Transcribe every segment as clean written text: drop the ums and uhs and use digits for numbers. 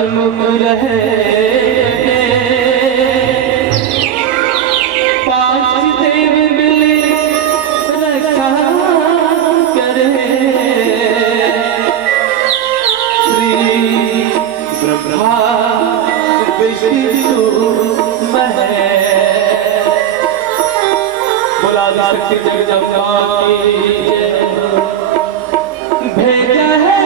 सन्मुख रहे पांच देव मिले रक्षा करे श्री ब्रह्मा विष्णु महेश बोला सच्ची जगदम्बा की भेजा है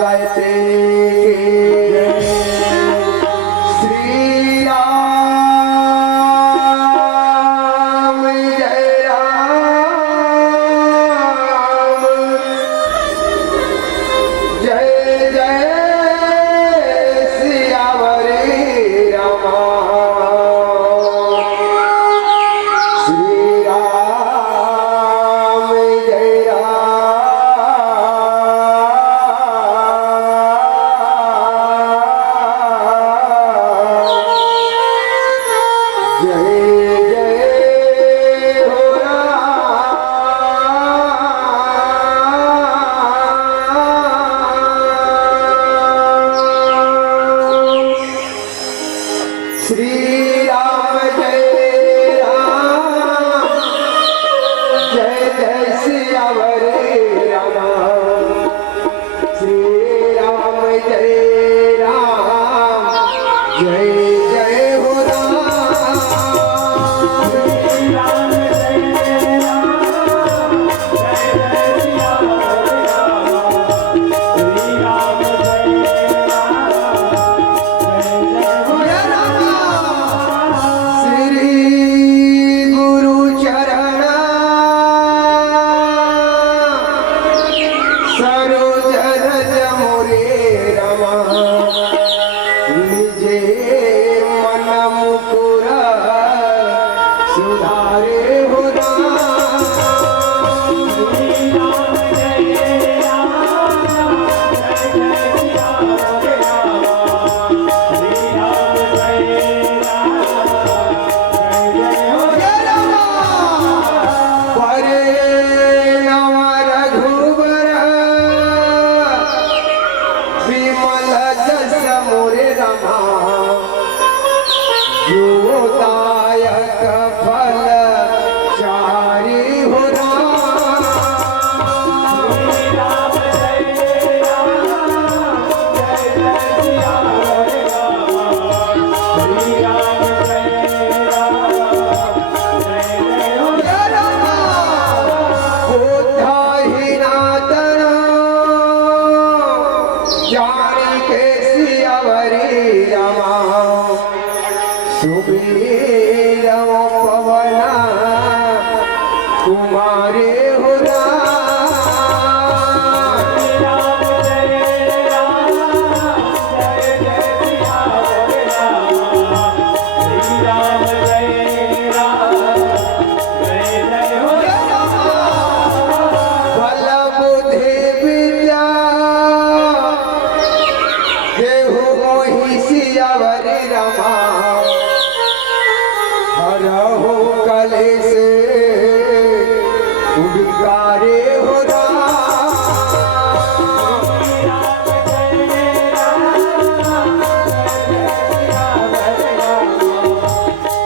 गायत्री की जय। श्री राम जय राम जय जय सियावरी रामा। श्री राम जय राम जय जय हो राम। श्री राम जय राम जय जय सियावरी रामा। श्री राम जय राम जय जय हो राम। श्री राम जय राम जय जय सियावरी रामा। श्री राम जय राम जय जय हो राम। श्री गुरु चरण सरोज रज मोरे रमा। निजे मन मुकुर सुधारे हो राम। श्री राम जय राम जय जय सियावरी रामा। श्री राम जय राम जय जय हो राम। परे नव रघुबर विमल जस मोरे रमा। योदायक फल चारि हो राम। श्री राम जय राम जय जय सियावरी रामा। श्री राम जय राम जय जय हो राम। बुद्धहीनातन जानी के सियावरी रामा। सुबीर पवन कुमारे हो राम। श्री राम जय राम जय जय सियावरी रामा। श्री राम जय राम जय जय हो राम। बल बुद्धि विद्या देहु मोहि सियावरी रामा। हरहु कलेश विकारे हो राम। श्री राम जय राम जय जय सियावरी रामा।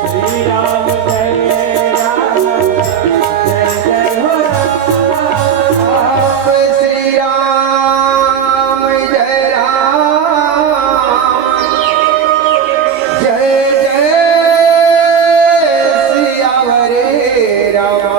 श्री राम जय राम जय जय हो राम। श्री राम जय राम जय जय सियावरी रामा।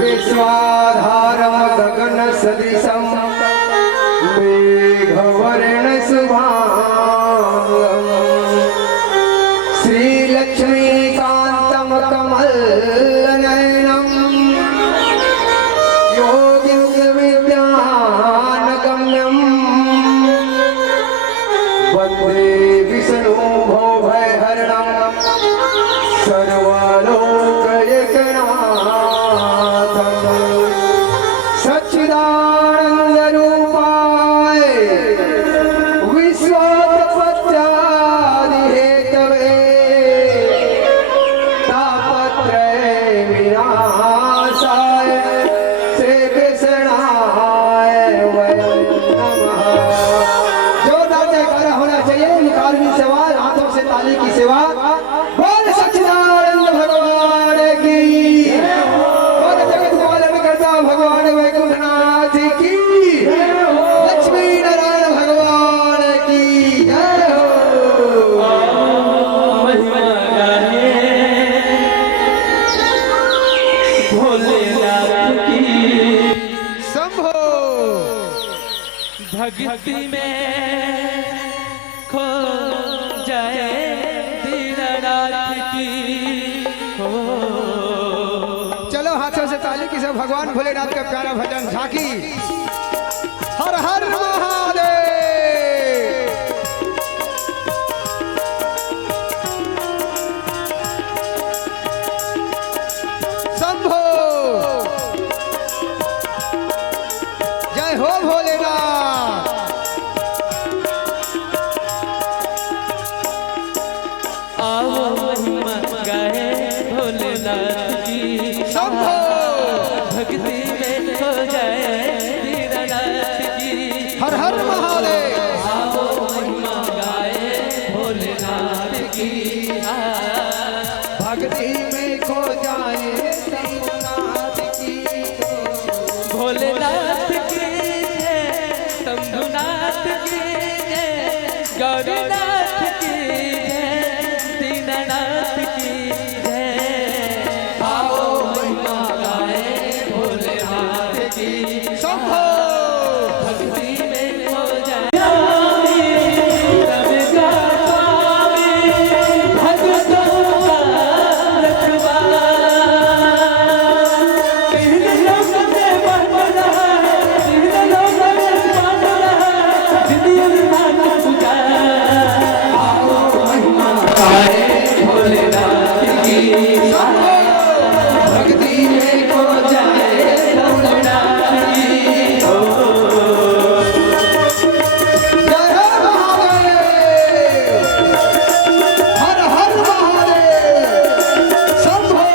विश्वाधारं गगन सदृशं मेघवर्ण शुभांगं श्रीलक्ष्मीकान्तं कमलनयनं योगिविद्यानगम्यं वन्दे विष्णुभवभयहरणं सर्वलोकैकनाथं सच्चिदानन्दरूपाय विश्वोत्पत्त्यादिहेतवे तापत्रय विनाशाय श्रीकृष्णाय वयं नमः। जोरदार जयकारा होना चाहिए। मुखारबिन सेवा, हाथों से ताली की सेवा। बोल सच्चिदानंद भगवान की, बोल जगत पालन करता भगवान वैकुंठनाथ की, लक्ष्मी नारायण भगवान की जय हो। महिमा गाहे भोलेनाथ की शंभो भक्ति में खो जाए दीनानाथ की ताली की से भगवान भोलेनाथ का प्यारा भजन झांकी। हर हर महादेव। शंभो जय हो भोलेनाथ। आओ महिमा गाए भोलेनाथ की। शंभो भक्ति में हो जाए दीनानाथ की। हर हर महादेव। आओ महिमा गाए भोलेनाथ की। भक्ति में खो जाए शंभुनाथ की। भोलेनाथ की जय, शंभुनाथ की जय, गौरीनाथ की जय, दीनानाथ की जय। आओ महिमा गाए भोलेनाथ की। शंभो भक्ति में हो जाए सबका स्वामी, भक्तों का रखवाला। तीन लोक में बन रहा है, तीन लोक में बन रहा है, जिंदगी में पूजा। आओ महिमा गाए भोलेनाथ की। भक्ति में खो जाए शंभुनाथ की। जय हो महादेव। हर हर महादेव। शंभो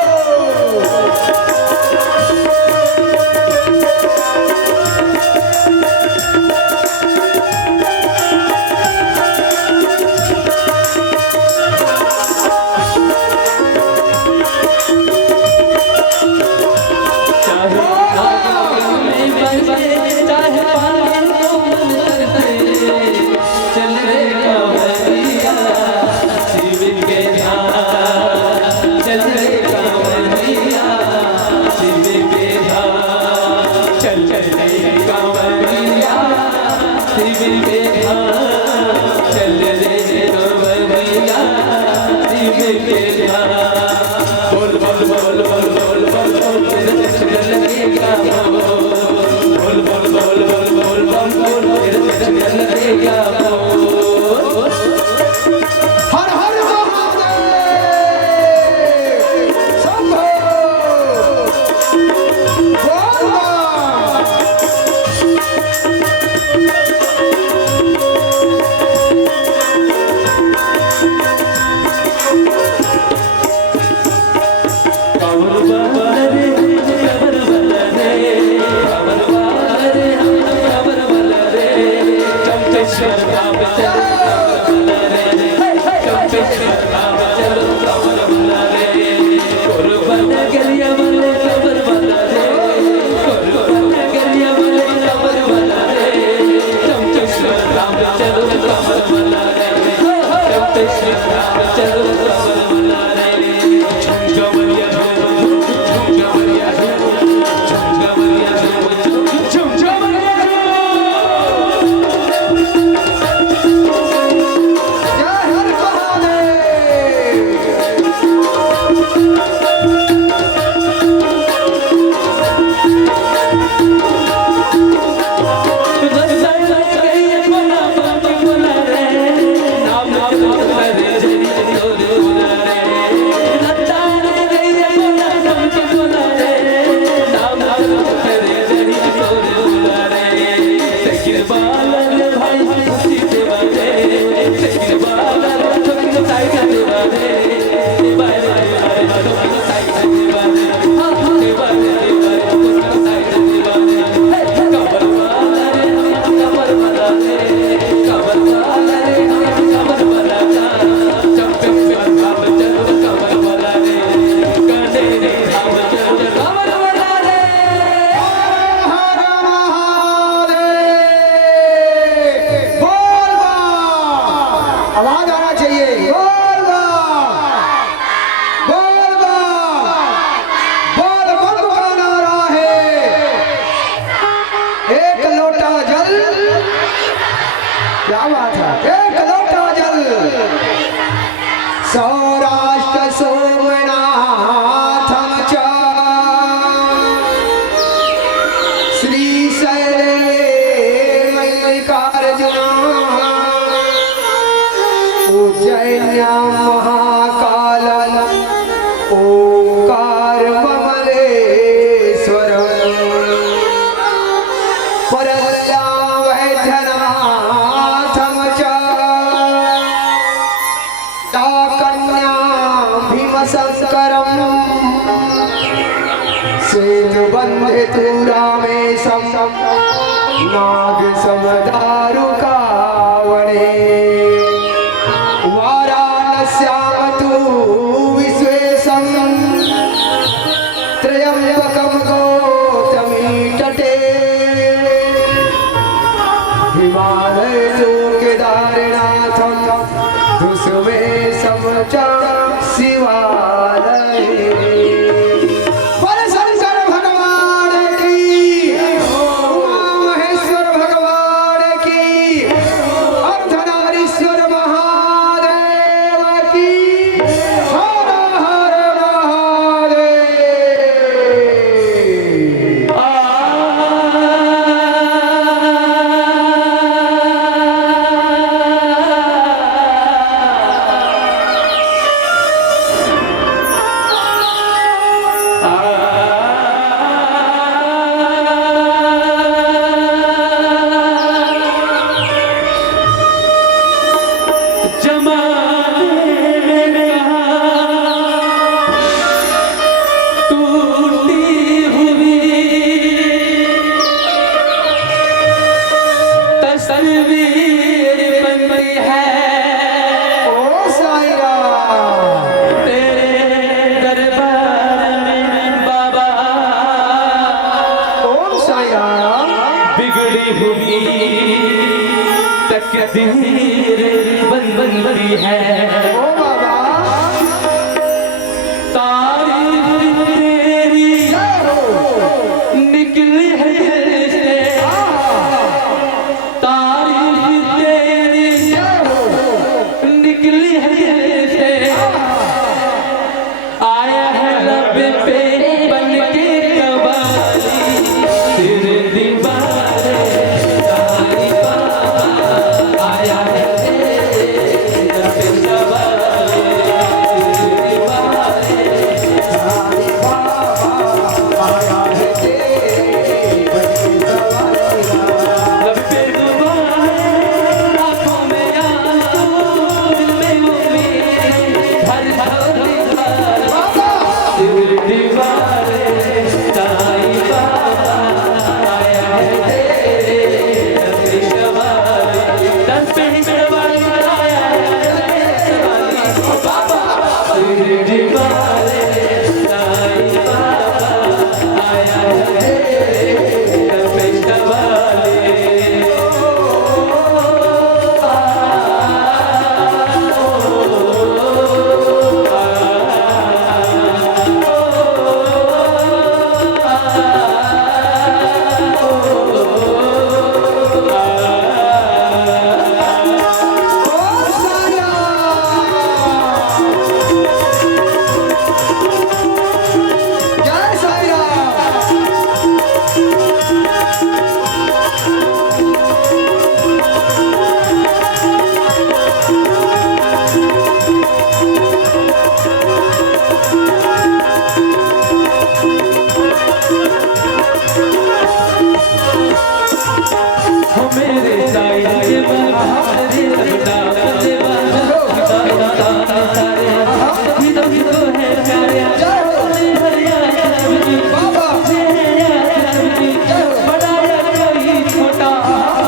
हर हर महादेव। शंभो बोल बम। जय हर महादेव। आवाज आना चाहिए। बोल बम। बोल बम। बोल बम का नारा है। एक लोटा जल। क्या बात है। एक लोटा जल। सौराष्ट्र सोमनाथम च ओंकार ममलेश्वर परद्यावैद्यनाथं च कन्या भीमशंकरं सेतुबन्धेतु रामेशं नागसमदारुकावणे वाराणस्यां तु विश्वेशं त्र्यम्बकं गौतमी तटे हिमालय तु केदारनाथं दुष्वेशं च शिवालये शंकर भगवान की उमा महेश्वर भगवान की अर्धनारीश्वर महादेव की हर हर महादेव तस्वीर बनती है ओ साईं राम तेरे दरबार में बाबा ओम साईं राम बिगड़ी हुई तकदीर बनती है ओ बाबा तारीफ तेरी निकली है दिल से तारीफ तेरी निकली है दिल से आया है लब पे बन के कवाली तेरे दीवारे सारी बाबा आया है तेरे लब पे कवाली तेरे दीवारे साईं बाबा आया है तेरे बच्चे सवारी लब पे कवाली आँखों में आंसू दिल में उम्मीद हर दीवार तेरे दीवारे साईं बाबा आया है तेरे लब पे कवाली दर पे कवाली आया है कवाली बाबा तेरे दीवारे साईं बाबा आया है तेरे लब पे कवाली ओम साईं राम जय साईं राम हो मेरे साईं के बहारे लौटा देवाना तारे विदो विदो है प्यारे जय हो हरिया जी बाबा बड़ा या कोई छोटा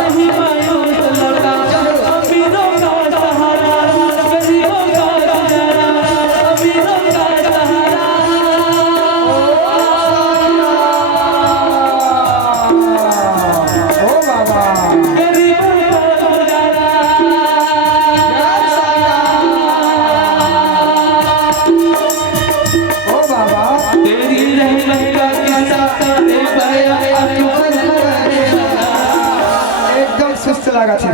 नहीं मायूस लौटा अमीरों का सहारा गरीबों का गुजारा अमीरों का सहारा ओ बाबा गरीबों का गुजारा जय साईं राम ओ बाबा तेरी रहमत का किस्सा तेरे बया एकदम सुस्त लगा थी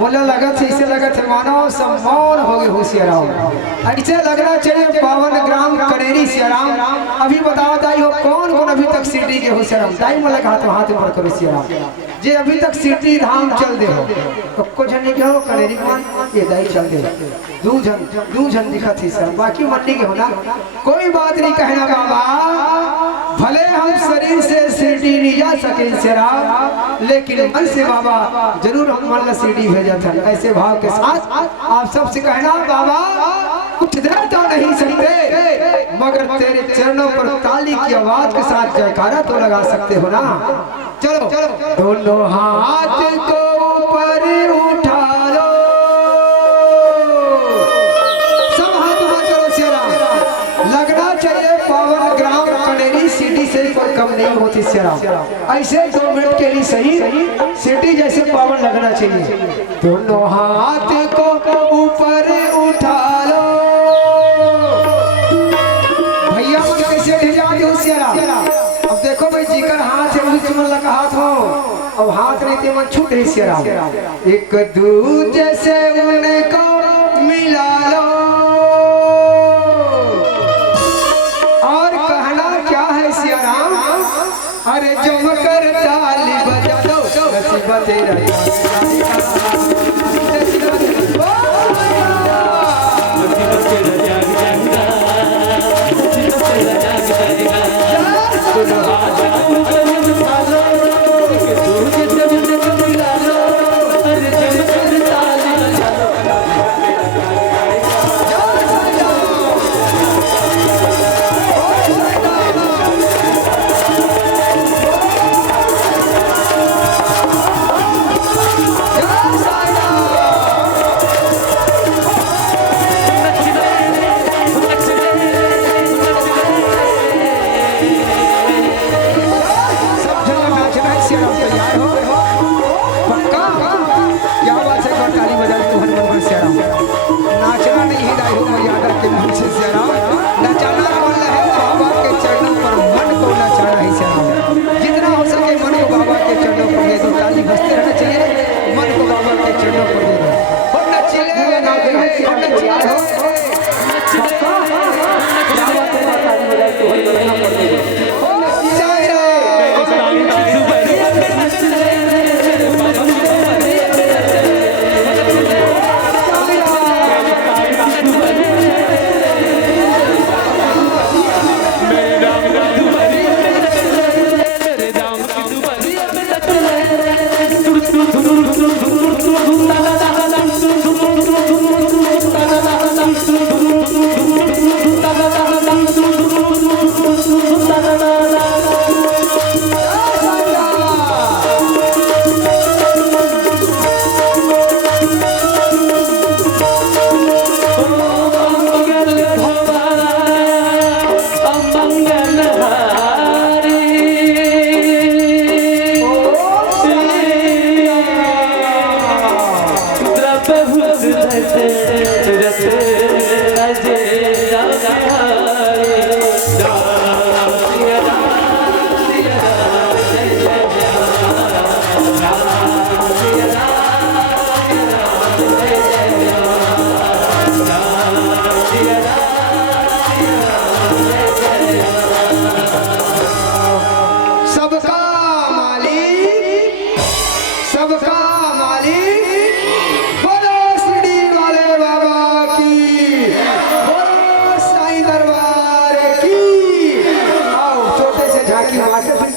बोला लगा थी इसे लगा थे मानो सम्मान हो गए होशियाराम ऐसे लगना चाहिए 52 ग्राम कनेरी सियाराम अभी बताओ ताई हो कौन कौन अभी तक सिटी के हो शरम दाई मला हाथ ऊपर करो सियाराम जे अभी तक सिटी धाम चल दे हो तो कुछ नहीं कहो कलेरी मान ये दाई चल दे दू जन दिखत ही सर बाकी मंडी के होना कोई बात नहीं कहना बाबा भले हम शरीर से सिटी नहीं जा सके सियाराम लेकिन मन से बाबा जरूर हम मन सिटी भेजा था ऐसे भाव के साथ आप सबसे कहना बाबा कुछ देर तो नहीं सकते मगर तेरे चरणों पर ताली की आवाज के साथ जयकारा तो लगा सकते हो ना चलो दोनों हाथ को ऊपर उठा लो सब हाथ ऊपर करो सियाराम लगना चाहिए पावन ग्राम कनेरी सिटी से कोई कम नहीं होती सियाराम ऐसे 2 मिनट के लिए सही सिटी जैसे पावन लगना चाहिए दोनों हाथ को ऊपर उठा लो भैया मन कैसे ढिला दो सियाराम अब देखो भाई जीकर हाथ है चुमन लगा हाथ हो अब हाथ नहीं थे मन छूट रही सियाराम एक दूजे से उनको मिला लो और कहना क्या है सियाराम अरे जमकर ताली बजा दो नसीब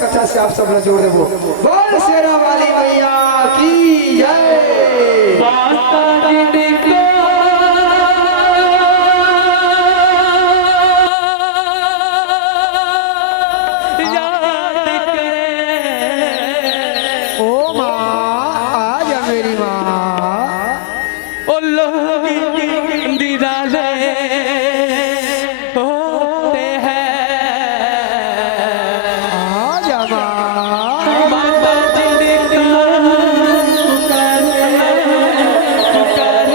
तेरा से आप सब जोड़ देवो बोल शेरा वाली मैया की जय माता जी को याद करे ओ माँ आज मेरी माँ ओ लोग दीदारे होते हैं माता जी का पुकार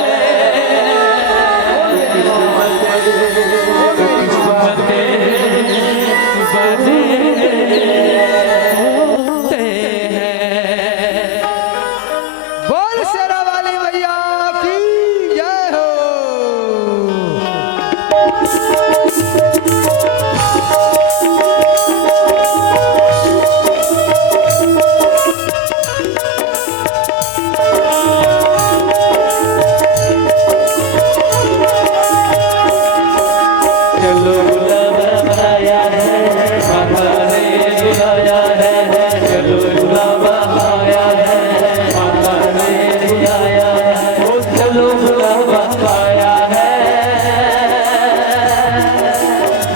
बुलाया है, माता ने बुलाया है, चलो बुलावा आया है, माता ने बुलाया है, ओ चलो बुलावा आया है,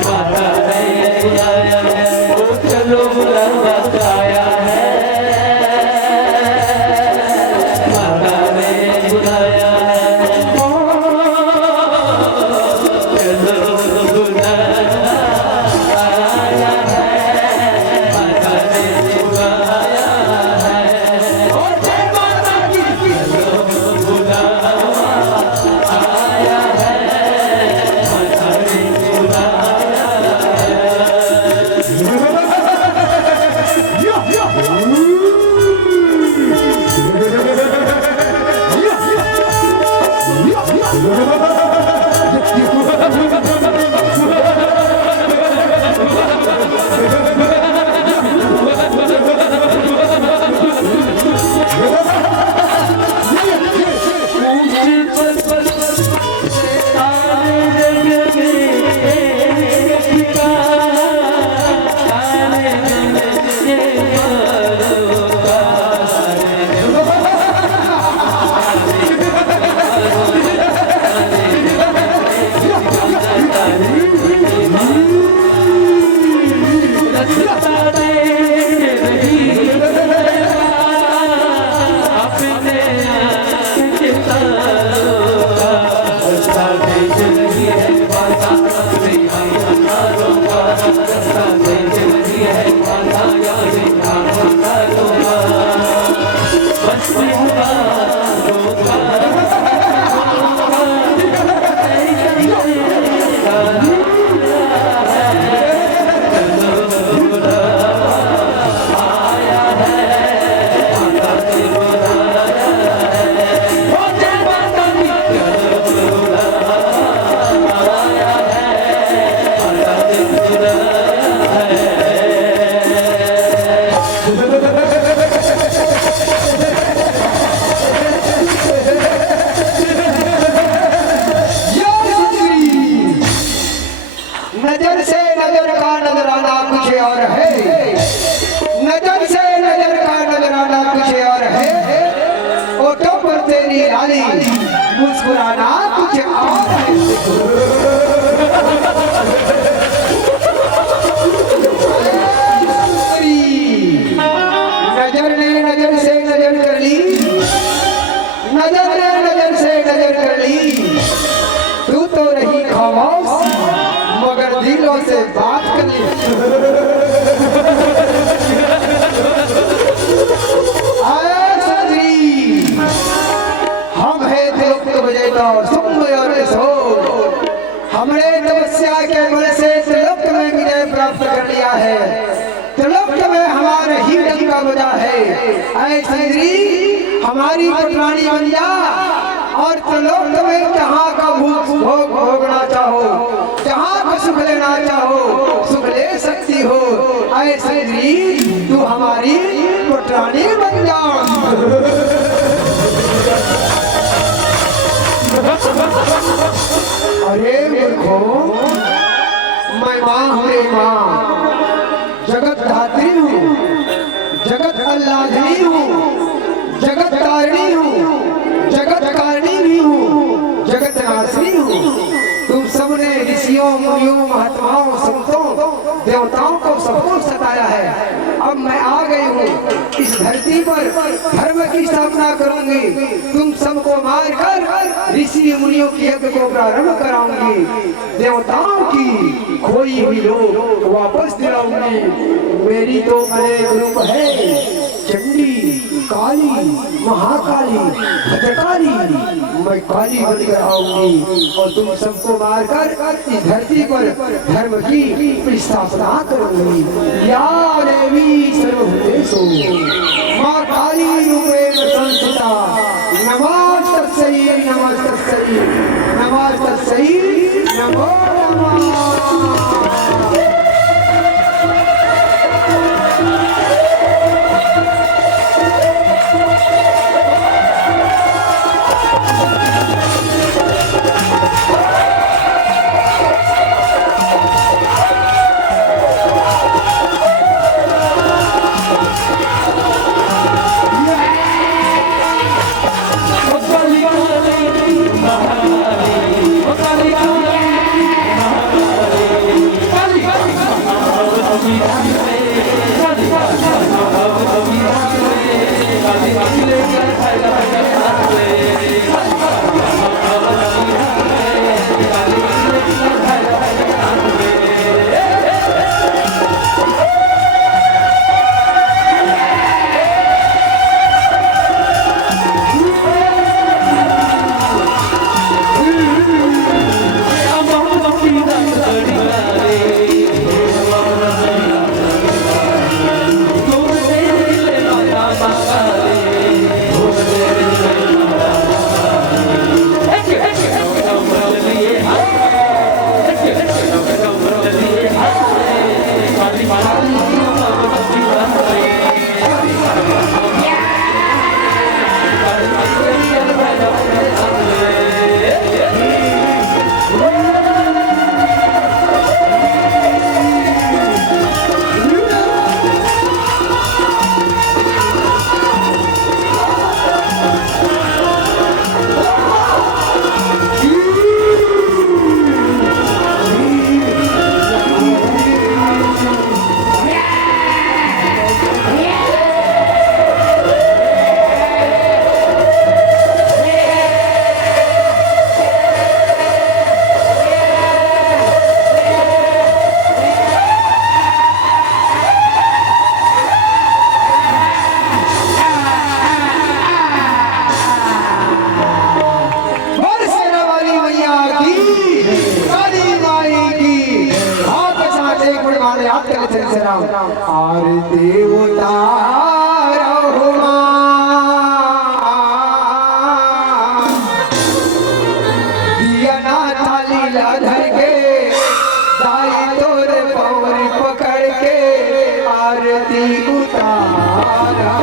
माता ने बुलाया है, ओ चलो बुलावा आया है, माता ने बुलाया है, ओ चलो बुलावा आया है, माता ने बुलाया है, ओ जय माता की चलो बुलावा आया है, माता ने बुलाया नजर से नजर का नजराना कुछ और है, नजर से नजर का नजराना कुछ और है, ओठों पर तेरी लाली मुस्कुराना कुछ और है। नजर ने नजर से नजर कर ली, नजर ने नजर से नजर कर ली, तू तो रही खामोश मगर दिलों से बात कर ली। आए सजरी, हम है त्रिलोक बजैता सुम और सो, हमने तपस्या के बल से त्रिलोक में विजय प्राप्त कर लिया है, त्रिलोक में हमारे ही डंका बजा है। आए सजरी, हमारी पटरानी बन जा और त्रिलोक में जहाँ का भोग भोगना चाहो, जहाँ का सुख लेना चाहो सुख ले सकती हो। ऐसे जी तू हमारी पटरानी बन जा। अरे मूर्खो, मैं माँ हूँ रे माँ, जगत धात्री हूँ, जगत अल्लाहनी हूँ, जगत तारिणी हूँ, जगत कारणी भी हूँ, जगत नासिनी हूँ। तुम सबने ऋषियों मुनियों महात्माओं संतों देवताओं को सबको सताया है, अब मैं आ गई हूँ इस धरती पर धर्म की स्थापना करूंगी, तुम सबको मारकर ऋषि मुनियों की यज्ञ को प्रारंभ कराऊंगी, देवताओं की खोई हुई लोग वापस दिलाऊंगी। मेरी तो अनेक रूप है, चंडी, काली, महाकाली, भद्रकाली, मैं काली बनकर आऊंगी और तुम सबको मारकर इस धरती पर धर्म की स्थापना करूंगी। या देवी सर्वभूतेषु मां काली रूपेण संस्थिता, नमस्तस्यै नमस्तस्यै नमस्तस्यै नमो नमः। आरती उतारो दिया ना थाली धर के दाई तोर पौर पकड़ के आरती उतारो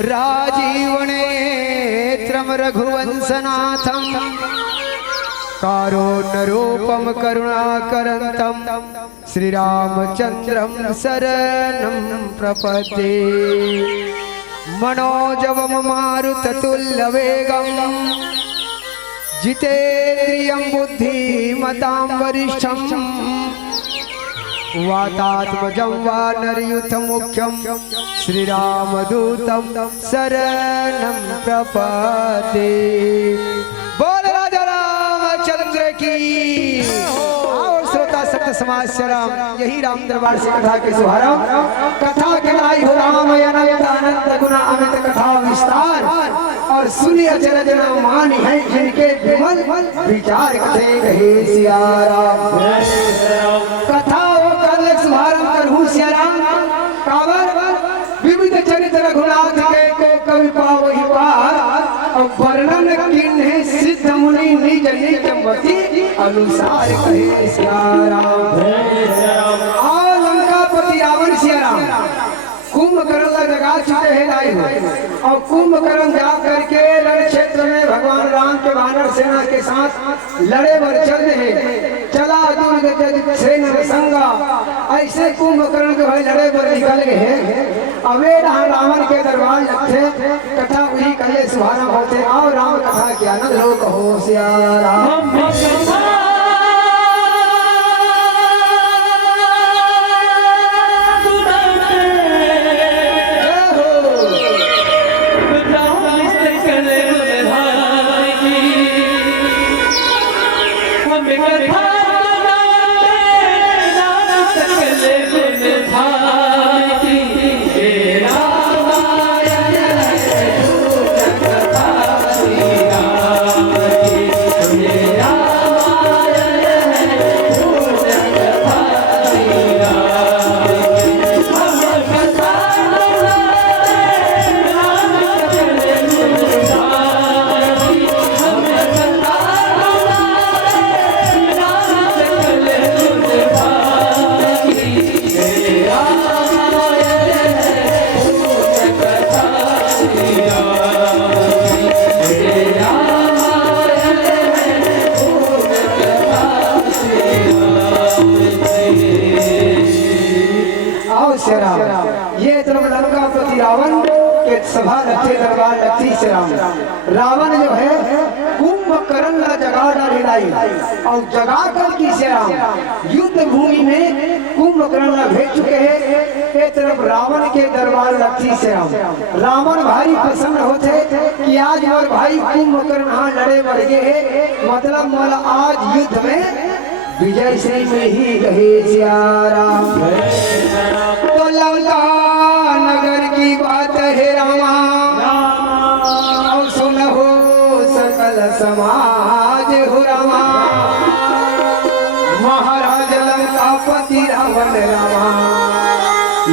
राजीवने रघुवंशनाथं कारुण्यरूपं करुणाकरन्तं श्रीरामचन्द्रं शरणं प्रपद्ये। मनोजवं मारुततुल्यवेगं जितेन्द्रियं बुद्धिमतां वरिष्ठं वातात्मजं वानरयूथमुख्यं श्रीरामदूतं शरणं प्रपद्ये। बोल राजा रामचंद्र की। और श्रोता सत्य समाज से राम, यही राम दरबार से कथा के शुभारंभ। कथा के लाई हो रामायण अनंत गुना अमित कथा विस्तार, और सुनिय जन जन मानी है जिनके विमल विचार कथे कहे सिया राम। कथा हो कल शुभारंभ करहूँ सिया राम। कावर विविध चरित्र रघुनाथ के को कवि पावहि पार, और वर्णन किन्हे सिद्ध मुनि निज निज मति अनुसार कहे सिया राम। आओ लंकापति रावण सिया राम कुंभकर्ण का जगा चुके हैं लाई हो, और कुंभकर्ण जा करके रण क्षेत्र में भगवान राम के वानर सेना के साथ लड़े बर चल रहे। चला दुर्ग जग सेन संगा, ऐसे कुंभकर्ण जो है लड़े बर निकल गए। अवे रावण के दरबार लगते, कथा वही कहे शुभारंभ होते। आओ राम कथा के आनंद लो कहो सिया राम। ये तरफ लंकापति रावण के सभा रखे दरबार लखी से राम। रावण जो है कुंभकर्ण का जगा डाली, और जगा कर की से राम युद्ध भूमि में कुंभकर्ण भेज चुके हैं। एक तरफ रावण के दरबार लखी से राम। रावण भारी प्रसन्न होते कि आज और भाई कुंभकर्ण हाँ लड़े बढ़ गए, मतलब मोला आज युद्ध में विजय से में ही गए सिया राम। तो लंका नगर की बात है रामा, और सुनो सकल समाज हो रामा। महाराज लंकापति रावण रामा,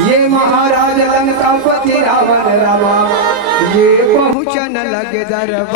ये महाराज लंकापति रावण रामा, ये पहुँचन लगे दरबार।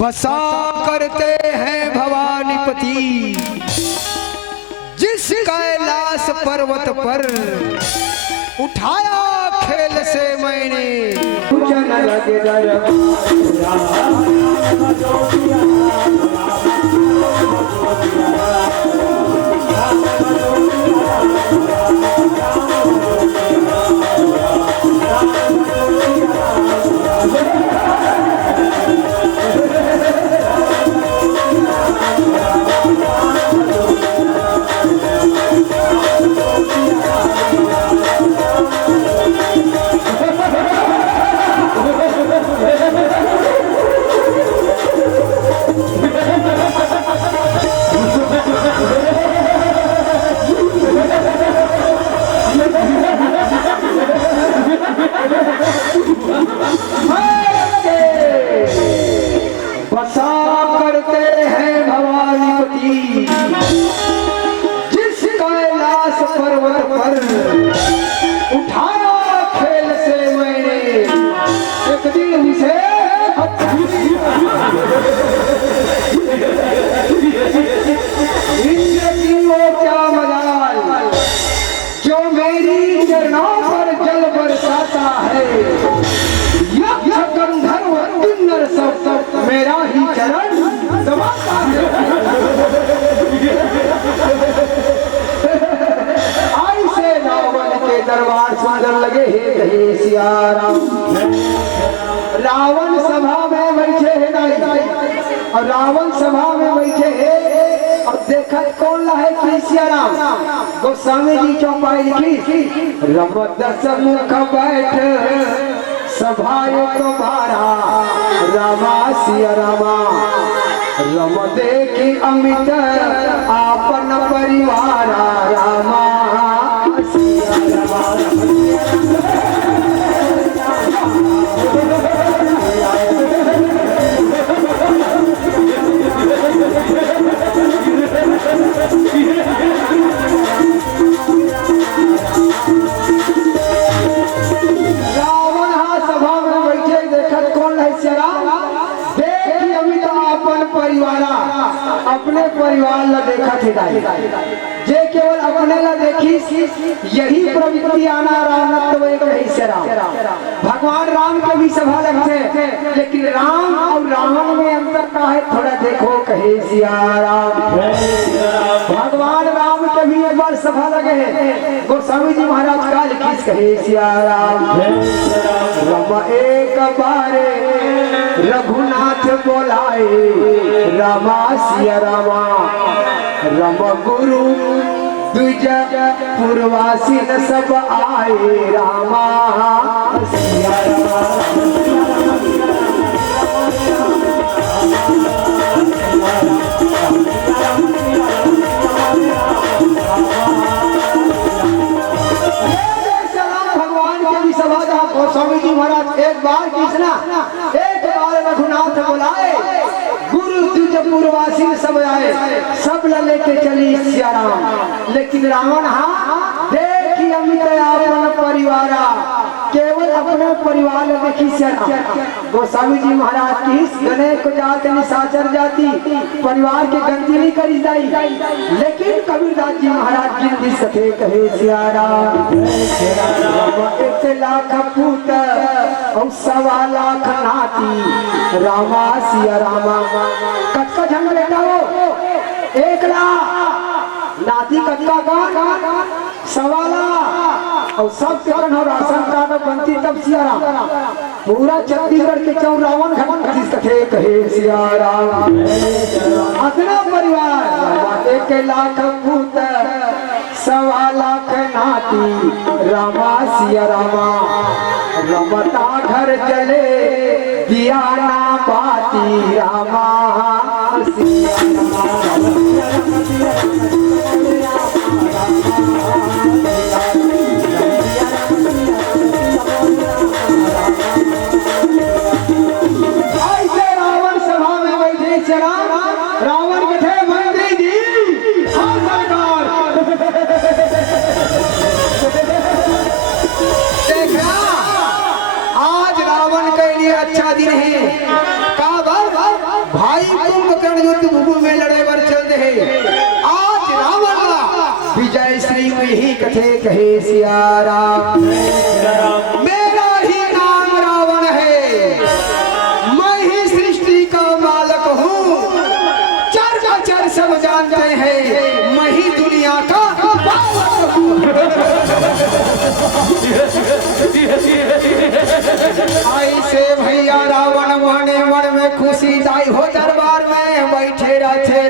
बसा करते हैं भवानीपति, जिस कैलाश पर्वत पर उठाया खेल से मैंने। यक्ष गंधर्व किन्नर सब मेरा ही चरण दबाता है। आई से रावण के दरबार सुंदर लगे हे कहे सिया राम। रावण सभा में बैठे है नाई और रावण सभा में बैठे है और देखा कौन ला है कि सिया राम। गोस्वामी जी चौपाई लिखी रमत सम्मुख बैठ सभायो तुम्हारा रामा सिया रामा। रम देखी अमित आपन परिवार रामा सिया रामा। अपने परिवार ला देखा थे जे केवल अपने ला देखी यही प्रवृत्ति आना रामत्व एक है राम। भगवान राम के भी सभा लगते लेकिन राम और रावण में अंतर का है थोड़ा देखो कहे सिया राम। भगवान राम के भी एक बार सभा लगे है गोस्वामी जी महाराज का लिखी कहे सिया राम। रम एक बारे रघुनाथ बोलाए रामा सिया रामा। रम गुरु द्विज पूर्वासी न सब आए रामा सिया रामा। स्वामी जी महाराज एक बार कृष्णा एक बार रघुनाथ बुलाए गुरु द्विज पूर्वासी सब आए सब लेके चली सिया राम। लेकिन रावण हाँ देखी अमित अपन परिवार केवल अपने परिवार देखी सिया राम। गोस्वामी जी महाराज की गने को जाते निशाचर जाती परिवार के गंती नहीं करी जाई लेकिन कबीरदास जी महाराज गिनती सके कहे सिया राम। एक लाख पूत और सवा लाख नाती रामा सिया रामा। कटका झंड लेता हो 1 लाख नाती कटका का सवा लाख और सब करण हो राशन कार्ड बनती तब सिया राम। पूरा छत्तीसगढ़ के चौरावन घंटा कहे सिया राम। अपना परिवार 1 लाख पूत सवा लाख नाती रामा सिया रामा। रमता घर चले दिया ना बाती रामा सिया रामा। रावण सभा में बैठे रावण बैठे मंत्री जी हाँ सरकार। देखा आज रावण के लिए अच्छा दिन है का भाई कुंभकर्ण युद्ध भूमि में लड़े बर चलते हैं। आज रावण का विजय श्री में ही कथे कहे सिया राम। मेरा ही नाम रावण है मैं ही सृष्टि का मालक हूँ। चर सब जानते हैं मैं ही दुनिया का बालक हूँ। ऐसे भैया रावण मने मन में खुशी दाई हो दरबार में बैठे रहते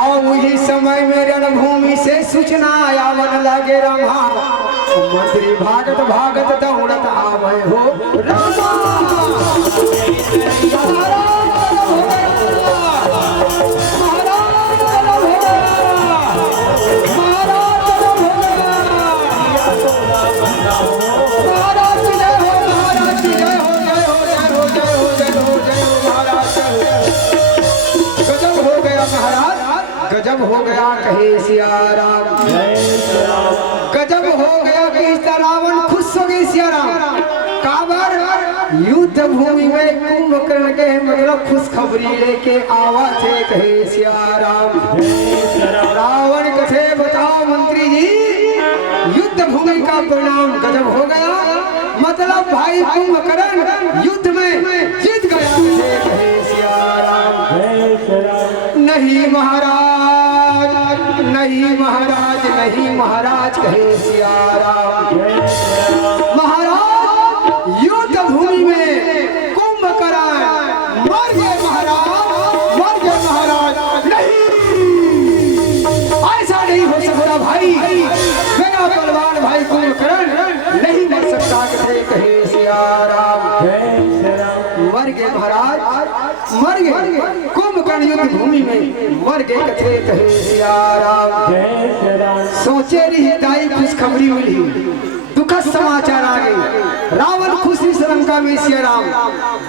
और वही समय में रणभूमि से सूचना आवन लगे रामा। मंत्री भागत भागत दौड़त आवे हो रामा। गजब हो गया कहे सिया राम। गजब हो गया कि रावण खुश हो गई सिया राम। काबर युद्ध भूमि में कुंभकर्ण के मतलब खुशखबरी लेके आवा थे कहे सिया राम। रावण कथे बताओ मंत्री जी युद्ध भूमि का परिणाम गजब हो गया। मतलब भाई कुंभकर्ण युद्ध में जीत गया, कथे कहे सिया राम। नहीं महाराज, नहीं महाराज, नहीं महाराज, कहे सिया राम। महाराज युद्ध भूमि में कुंभकर्ण मर गए महाराज, मर गए महाराज। नहीं, ऐसा नहीं हो सकता भाई, मेरा बलवान भाई कुंभकर्ण नहीं मर सकता, कहे कहे सिया राम। मर गए महाराज, मर गए कुंभकर्ण युद्ध भूमि में मर गए, कथे कहे सिया राम। सोचे रही दाई खुशखबरी मिली, दुखद समाचार आ गए, रावण खुशी से लंका में सिया राम।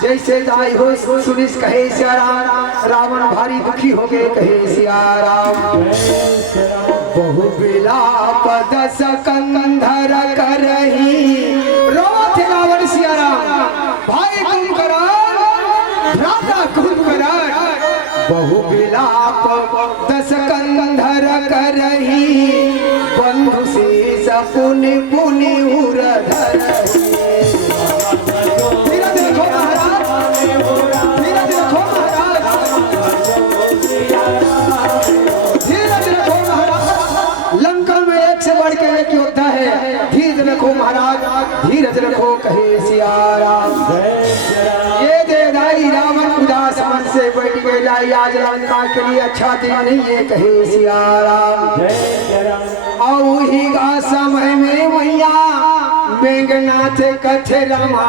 जैसे दाई हो सुनिस, कहे सिया राम। रावण भारी दुखी हो गए, कहे सिया राम। बहु विलाप दस कंधर करही, रोत रावण सिया राम। भाई कुंभकर्ण, भ्राता कुंभकर्ण, बहु विलाप दस कंधर करही, बंधु से सपुनि पुनि उरधर। धीरे देखो महाराज, धीरे देखो महाराज, धीरे देखो महाराज। लंका में एक से बढ़ के एक योद्धा है, धीरज रखो महाराज, धीरज रखो, कहे सिया राम। ये देदाई रावण उदास मन से बैठ गए, लाई आज लंका के लिए अच्छा दिन नहीं है, कहे सिया राम। और वही का समय में मैया मेघनाथ कथे रमा।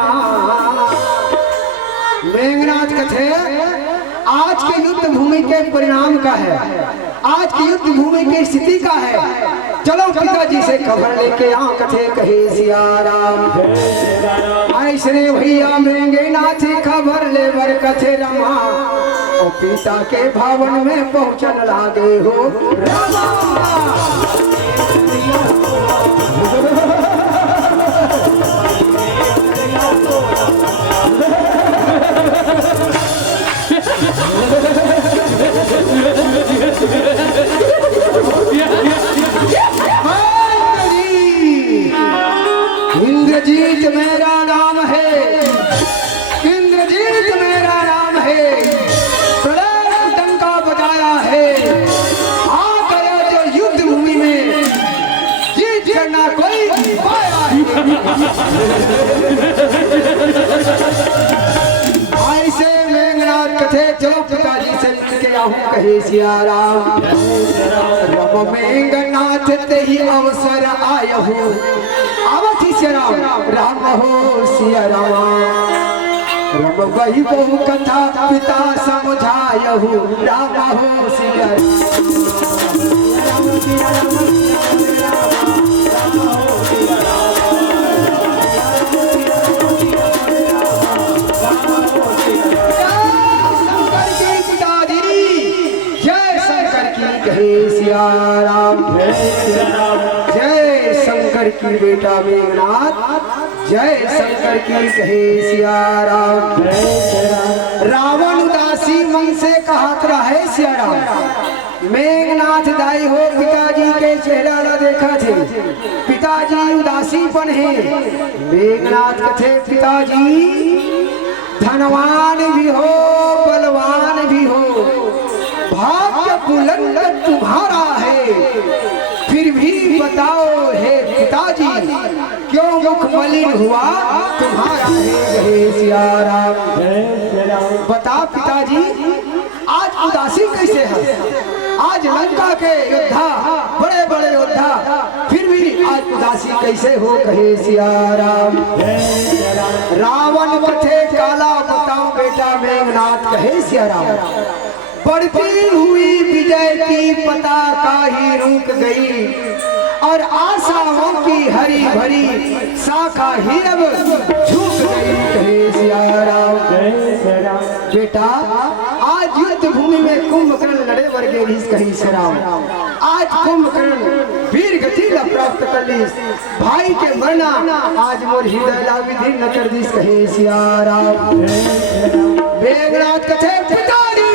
मेघनाथ कथे आज के युद्ध भूमि के परिणाम का है, आज की युद्ध भूमि की स्थिति का है। चलो पिताजी से खबर लेके आओ, कथे कहे सिया राम। ऐसे भैया मेघनाथ खबर ले बर कथे रमा, और पिता के भवन में पहुंचन लागे हो रामा। इंद्रजीत मेरा नाम है, इंद्रजीत मेरा नाम है, प्रलय डंका बजाया है, आ गया जो युद्ध भूमि में जीत करना कोई पाया है। ऐसे मेघनाथ कथे चलो पिताजी से मिलके आहू, कहे सिया राम। रब मेघनाथ ते ही अवसर आयहू, आवथी सिया राम, राम हो सिया राम। रब वही बहु कथा पिता समझायहू, राम हो सिया सिया राम। जय शंकर की बेटा मेघनाथ, जय शंकर की, कहे सिया राम। रावण उदासी मन से कहत रहे सिया राम। मेघनाथ दाई हो पिताजी के चेहरा न देखा थे, पिताजी उदासीपन है। मेघनाथ कथे पिताजी धनवान भी हो, बलवान भी हो, भाग्य बुलंद तुम्हारा है, फिर भी बताओ हे पिताजी क्यों मुख मलिन हुआ तुम्हारा है, हे सिया राम। बता पिताजी आज उदासी कैसे है? आज लंका के योद्धा, बड़े बड़े योद्धा, फिर भी आज उदासी कैसे हो, कहे सिया राम। रावण कथे काला बताओ बेटा मेघनाथ, कहे सिया राम। बढ़ती हुई विजय की पताका ही रुक गई, और आशाओं की हरी भरी शाखा ही अब झुक गई, कहे सिया राम। बेटा आज युद्ध भूमि में कुंभकर्ण लड़े वर्गे रीस, कहे सिया राम। आज कुंभकर्ण वीर गति ला प्राप्त कर ली, भाई के मरना आज मोर हृदय ला विधि न कर दिस, कहे सिया राम। मेघनाथ कथे पिताजी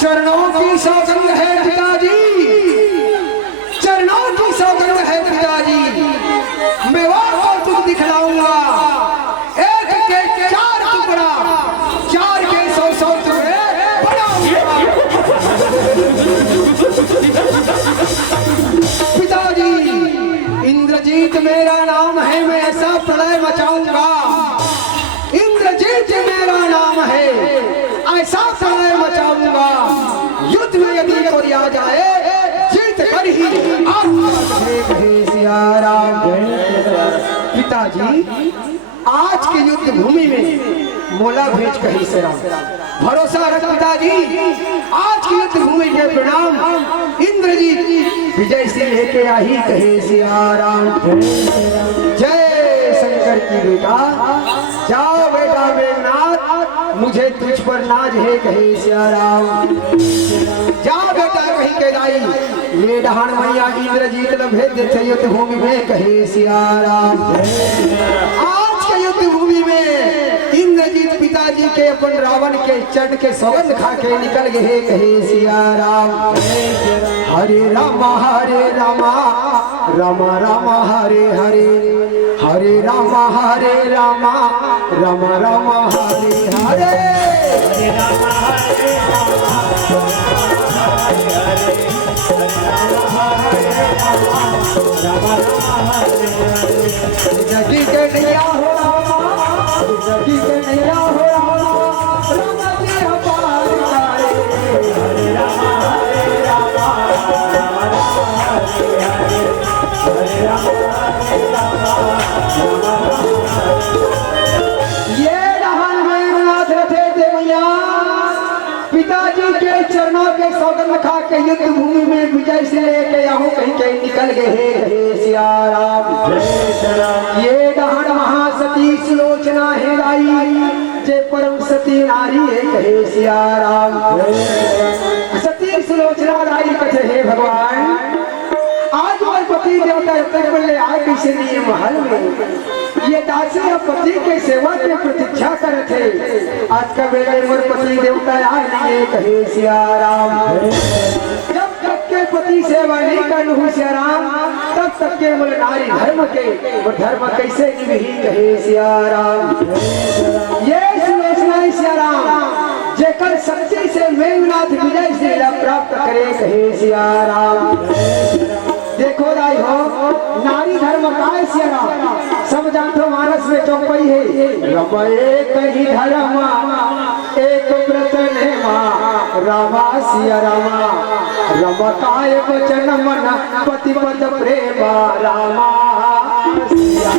चरणों की सौगंध है पिताजी, चरणों की सौगंध है पिताजी। मैं मेरा नाम है, मैं ऐसा प्रलय मचाऊंगा। इंद्रजीत मेरा नाम है, ऐसा प्रलय मचाऊंगा। युद्ध में यदि कोई आ जाए, जीत कर ही कहे सिया राम। पिताजी, आज के युद्ध भूमि में मोला भेज कहे सिया राम। भरोसा रख पिताजी, आज की युद्ध भूमि के परिणाम इंद्रजीत विजय से लेके आई कहे सिया राम। जय शंकर की बेटा, जाओ बेटा मेघनाथ, मुझे तुझ पर नाज है कहे सिया राम। जाओ बेटा कहीं के दाई, ये डहान मैया इंद्रजीत न भेज दे युद्ध भूमि में कहे सिया राम। आज के युद्ध भूमि में इंद्रजीत पिताजी के अपन रावण के चढ़ के सौगंध खा के निकल गए कहे सिया राम। हरे राम राम राम हरे हरे, हरे राम राम राम हरे हरे। जगी के नैया हो रामा, जगी के नैया हो रामा, रामा जी अपार करे। हरे राम हरे राम राम हरे हरे, हरे राम हरे राम। ये रहन मेघनाथ रथे देवैया पिताजी के चरणों के सौगंध खा के युद्ध भूमि में विजय से लेके आऊं कहीं कहीं निकल गए सिया राम। ये डहान महासती सुलोचना है राई, जे परम सती नारी है कहे सिया राम। सती सुलोचना राई कथे हे भगवान, आज और पति देवता तक बोले आए किसी ने महल में ये दासी पति के सेवा के प्रतीक्षा करे थे। आज का बेला मोर पति देवता आए नहीं कहे सिया राम। जब तक के पति सेवा नहीं कर सिया राम, तब तक के बोले नारी धर्म के वो धर्म कैसे निभही कहे सिया राम। ये सुलोचना सिया राम, जेकर शक्ति से मेघनाथ विजय से प्राप्त करे कहे सिया राम। देखो राय हो, नारी धर्म का है सिया राम, सब जानते मानस में चौपाई है। रम एक ही धर्म एक व्रत नेमा, रामा सिया रामा, रम काय वचन मन पति पद प्रेमा, रामा सिया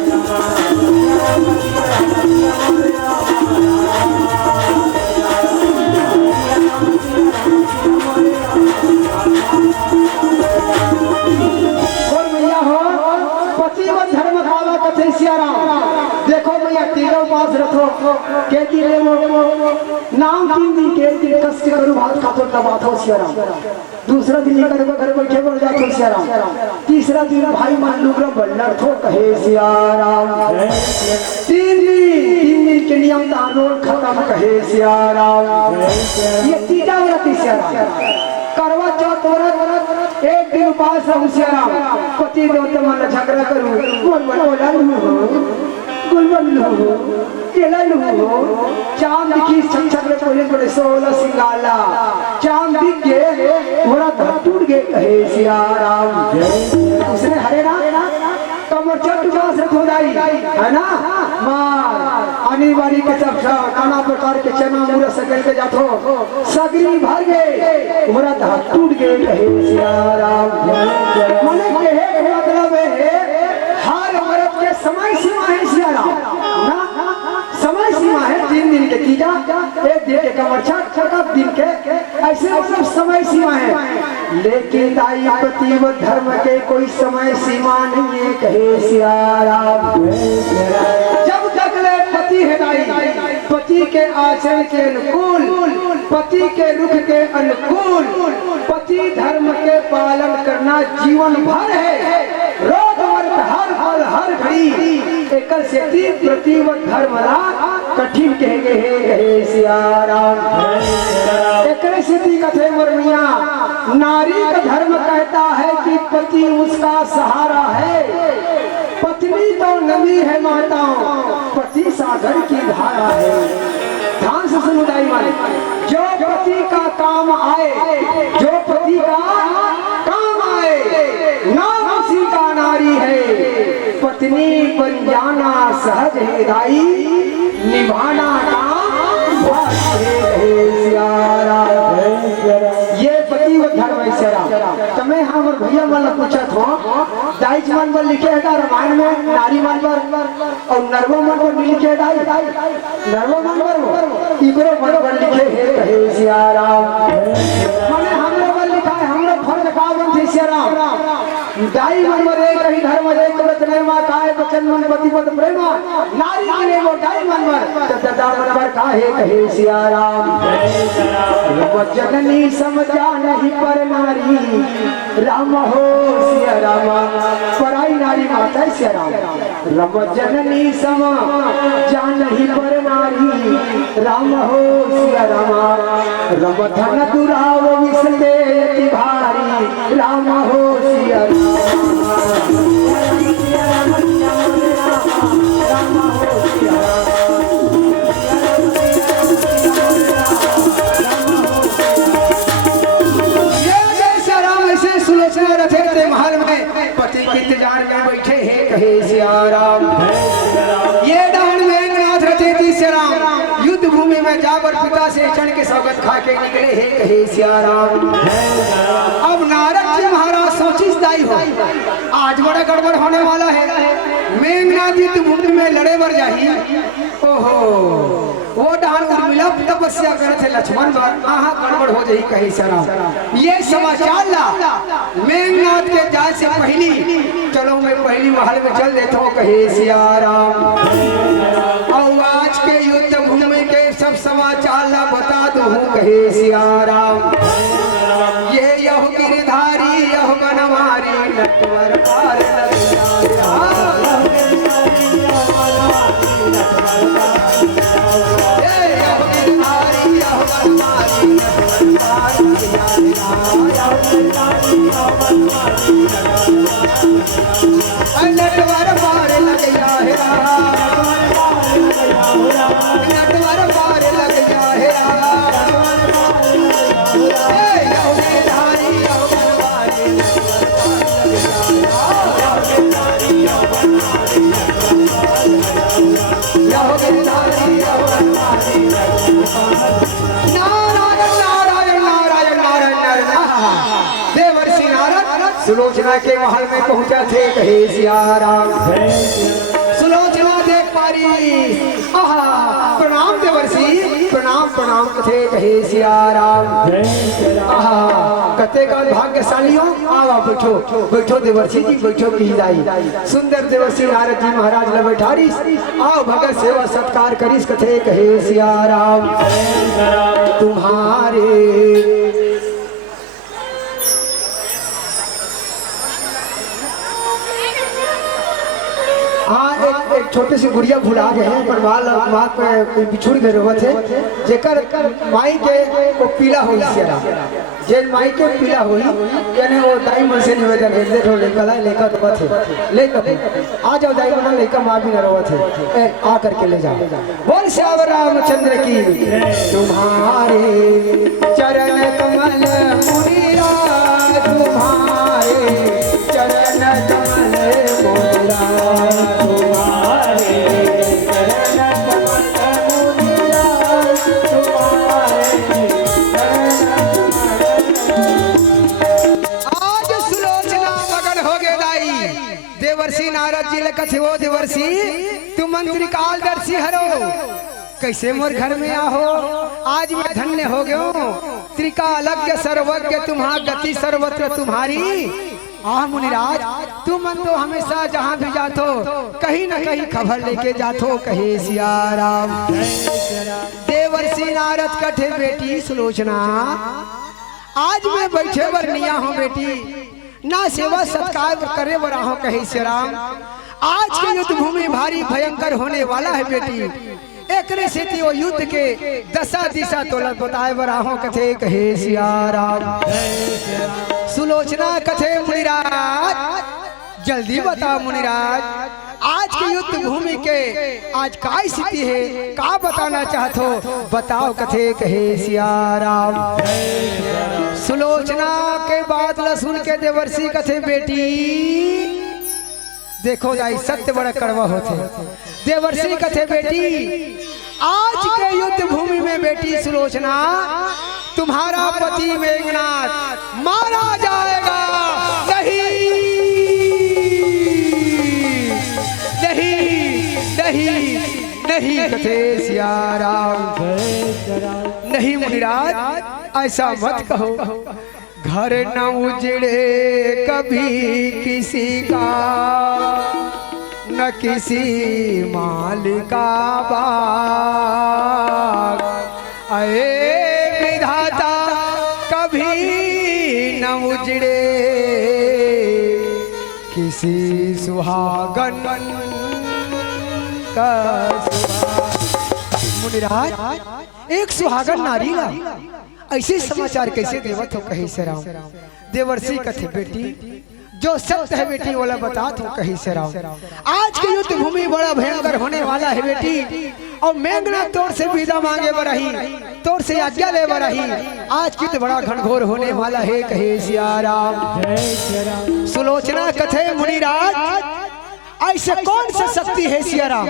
सिया राम। देखो भैया तीनों पास रखो के दिले वो नाम तीन दिन के दिन कष्ट करू भात खातो दबातो सिया राम। दूसरा दिन कर घर बैठे बढ़ जातो सिया राम। तीसरा दिन भाई मान लुगरा बल्लर थो कहे सिया राम। तीन दिन के नियम दानों खत्म कहे सिया राम। ये तीजा व्रत सिया राम। करवा चौथ व्रत एक दिन उपास रहूं सिया राम। पति देवता मन झगड़ा करूं, मन बोला गुलबन लू केला लू, चांद की छछक में कोले बड़े 16 सिंगाला, चांद दिख गए मोरा धड़ टूट गए कहे सिया राम। उसने हरे राम कमर चट उपास रखोदाई है ना, मार आनी बारी के सब नाना प्रकार के चना मुरा सकल के जातो सगरी भर गए मोरा धड़ टूट गए कहे सिया राम। मने के मतलब है हर व्रत के समय सीमा है सिया राम ना, समय सीमा है 3 दिन के तीजा, 1 दिन के कमर छठ, 7 दिन के ऐसे मतलब समय सीमा है। लेकिन दाई पति व धर्म के कोई समय सीमा नहीं है कहे सिया राम। जब तक ले पति है दाई, पति के आचरण के अनुकूल, पति के रुख के अनुकूल, पति धर्म के पालन करना जीवन भर है। रोज वर्त हर पल हर घड़ी एक शक्ति प्रति व धर्म कठिन कहे सिया राम। एक स्थिति कथे मरमिया, नारी का धर्म कहता है कि पति उसका सहारा है, पत्नी तो नदी है माताओं, पति सागर की धारा है। ध्यान से सुनो दाई माने, जो पति का काम आए, जो पति का काम आए, नाम उसी का नारी है। पत्नी पत्नी बन जाना सहज है दाई, निभाना काम भाग्य है सिया राम। ये पति व धर्म है सिया राम। तो मैं हमर भैया मन पूछत हो, दाई मन पर लिखे है रामायण में नारी मन पर और नरवा मन पर लिखे है दाई, नरवा मन पर इकरो मन पर लिखे है कहे सिया राम। माने हमरो पर लिखा है, हमरो फर्ज का बन थे सिया राम। दाई मन पर एक ही धर्म एक व्रत निर्मा काय वचन मन पति पद प्रेम, नारी ने वो दाई मन पर तदा मन पर काहे कहे सिया राम। जननी समझा नहीं पर नारी राम हो सिया राम, पराई नारी माता सिया राम। रम जननी समझा नहीं पर नारी राम हो सिया राम, रम धन दुराव विसते अति भारी राम हो सिया राम। सुलोचना रथे रथे महल में पति के इंतजार में बैठे हैं कहे सिया राम। ये डांड में नाथ रथे थी सिया राम, युद्ध भूमि में जाकर पिता से क्षण के स्वागत खा के निकले हैं कहे सिया राम। अब नारद जी महाराज सोचिस दाई हो, आज बड़ा गड़बड़ होने वाला है। मेघनाथ युद्ध भूमि में लड़े बर जाही, ओहो वो डान उर्मिला तपस्या करे थे लक्ष्मण पर, आहा गड़बड़ हो जाई कहे सिया राम। ये समाचार ला मेघनाथ के जाए से पहली, चलो मैं पहली महल में चल देता हूँ कहे सिया राम। और आज के युद्ध भूमि के सब समाचार ला बता दूँ कहे सिया राम। ये यह गिरधारी यह बनवारी नटवर पार नटवर पार लग गया नटवर पार लग गया सुलोचना के महल में पहुंचा थे कहे सिया राम। सुलोचना देख पारी, आहा प्रणाम देवर्षि प्रणाम प्रणाम थे कहे सिया राम। आहा कते का भाग्यशालियों, आवा बैठो बैठो देवर्षि जी बैठो की दाई। सुंदर देवर्षि नारद जी महाराज ने बैठारी, आओ भगत सेवा सत्कार करिस कथे कहे सिया राम। तुम्हारे हाँ एक छोटे सी गुड़िया भुला गए हैं, पर माँ पे बिछुड़ गए रहो थे, जेकर माई के वो पीला हो सिया जे माई के पीला हुई यानी वो दाई मन से निवेदन है, देखो लेकर लेकर तो थे लेकर आ जाओ दाई मन लेकर माँ भी न रहो थे, आ करके ले जाओ। बोल श्याम रामचंद्र की। तुम्हारे चरण कमल मुनिराज, तुम्हारे चरण कमल मुनिराज, नारद जी ने कथे वो देवर्षि तू मंत्री कालदर्शी हरो, कैसे मोर घर में आहो, आज मैं धन्य हो गयो। त्रिकालज्ञ सर्वज्ञ तुम्हारा गति सर्वत्र तुम्हारी। आह मुनिराज तू मन तो हमेशा जहाँ भी जातो कहीं न कहीं खबर लेके जातो कहे सिया राम। देवर्षि नारद कथे बेटी सुलोचना, आज मैं बैठे बरनिया हूँ बेटी, ना सेवा सत्कार करे बरा हो कहे सिया राम। आज के युद्ध भूमि भारी भयंकर होने वाला है बेटी, एक से वो युद्ध के दशा दिशा तो बताए बरा हो कथे कहे सिया राम। सुलोचना कथे मुनिराज जल्दी बताओ मुनिराज, आज के युद्ध भूमि के आज का स्थिति है, का बताना चाहते हो बताओ कथे कहे सिया राम। सुलोचना के बात ल सुन के देवर्षि कथे बेटी देखो जाई सत्य बड़ा कड़वा होते। देवर्षि कथे बेटी आज के युद्ध भूमि में बेटी सुलोचना तुम्हारा पति मेघनाथ मारा जाएगा। नहीं नहीं नहीं नहीं कथे सिया राम। नहीं मुनिराज ऐसा मत कहो। घर न उजड़े कभी किसी का न किसी माल का बाग। अये विधाता कभी न उजड़े किसी सुहागन का सुहाग। मुनिराज एक सुहागन नारी ला ऐसे समाचार कैसे देवत हो कही से राम। देवर्षि कथे बेटी जो सत्य है बेटी वाला बता तो कही से राम। आज के युद्ध भूमि बड़ा भयंकर होने वाला है बेटी और मेघनाथ तोर से विदा मांगे बरही तोर से आज्ञा ले बरही। आज युद्ध बड़ा घनघोर होने वाला है कहे सिया राम। सुलोचना कथे मुनिराज ऐसे कौन सा शक्ति है सिया राम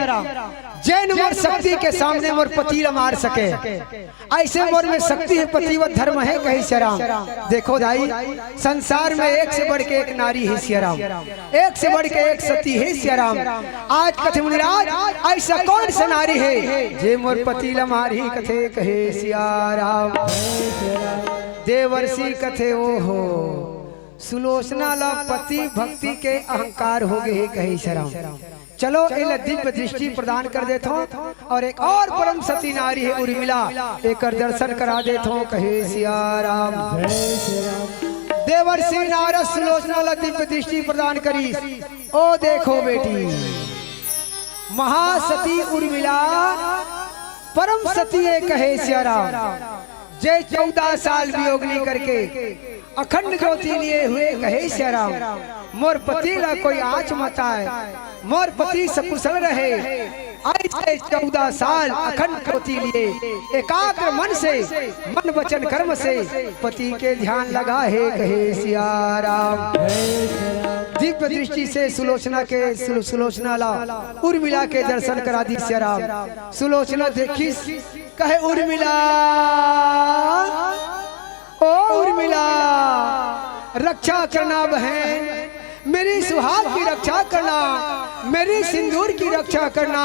जैन मोर शक्ति के सामने मोर पति मार सके। ऐसे मोर में शक्ति है पतिवत धर्म है कही सिया राम। देखो भाई संसार में एक से बढ़ के एक नारी है सिया राम एक से बढ़ के एक सती है सिया राम। आज कथे मुनिराज ऐसा कौन सा नारी है जे मोर पति मारी कथे कहे सिया राम। देवर्षि कथे ओहो सुलोचना ला पति भक्ति के अहंकार हो गए कहे सिया राम। चलो इन्हें दिव्य दृष्टि प्रदान कर देता हूँ और एक और परम सती नारी है उर्मिला एक दर्शन करा देता हूँ कहे सिया राम। देवर्षि नारद सुलोचना ला दिव्य दृष्टि प्रदान करी। ओ देखो बेटी महासती उर्मिला परम सती है कहे सिया राम। जय 14 साल वियोगनी करके अखंड ज्योति लिए हुए कहे सिया राम। मोर पति ला कोई आँच मत आए मोर पति सकुशल रहे। ऐसे 14 साल अखंड ज्योति लिए एकाग्र मन से मन वचन कर्म से पति के ध्यान लगा है कहे सिया राम। दिव्य दृष्टि से सुलोचना ला उर्मिला के दर्शन करा दी सिया राम। सुलोचना देखी कहे उर्मिला ओ उर्मिला रक्षा करना बहन मेरी सुहाग की रक्षा करना मेरी सिंदूर की रक्षा करना।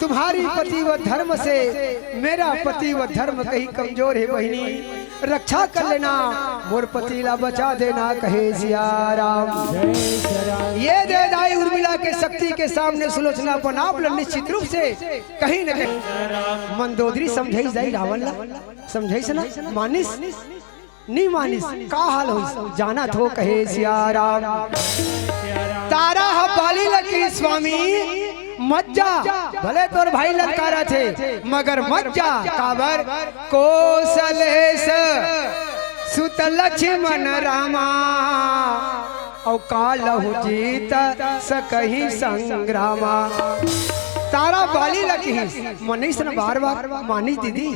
तुम्हारी पति व धर्म से मेरा पति व धर्म कहीं कमजोर है बहिनी रक्षा कर लेना मोर पति ला बचा देना कहे सिया राम। ये दे दाई उर्मिला के शक्ति के सामने सुलोचना बनाप निश्चित रूप से कहीं न कहीं मंदोदरी समझाई जाई रावण ला समझाई से ना मानिस नहीं मानिस का हाल हो जाना थो कहे सिया राम। तारा हबाली लकी स्वामी मज्जा भले तोर भाई ललकारा थे मगर मज्जा काबर कोसलेश सुत लक्ष्मण रामा औ कालहु जीत सकही संग्रामा। तारा बाली लकी मनीष न बार बार मानिस दीदी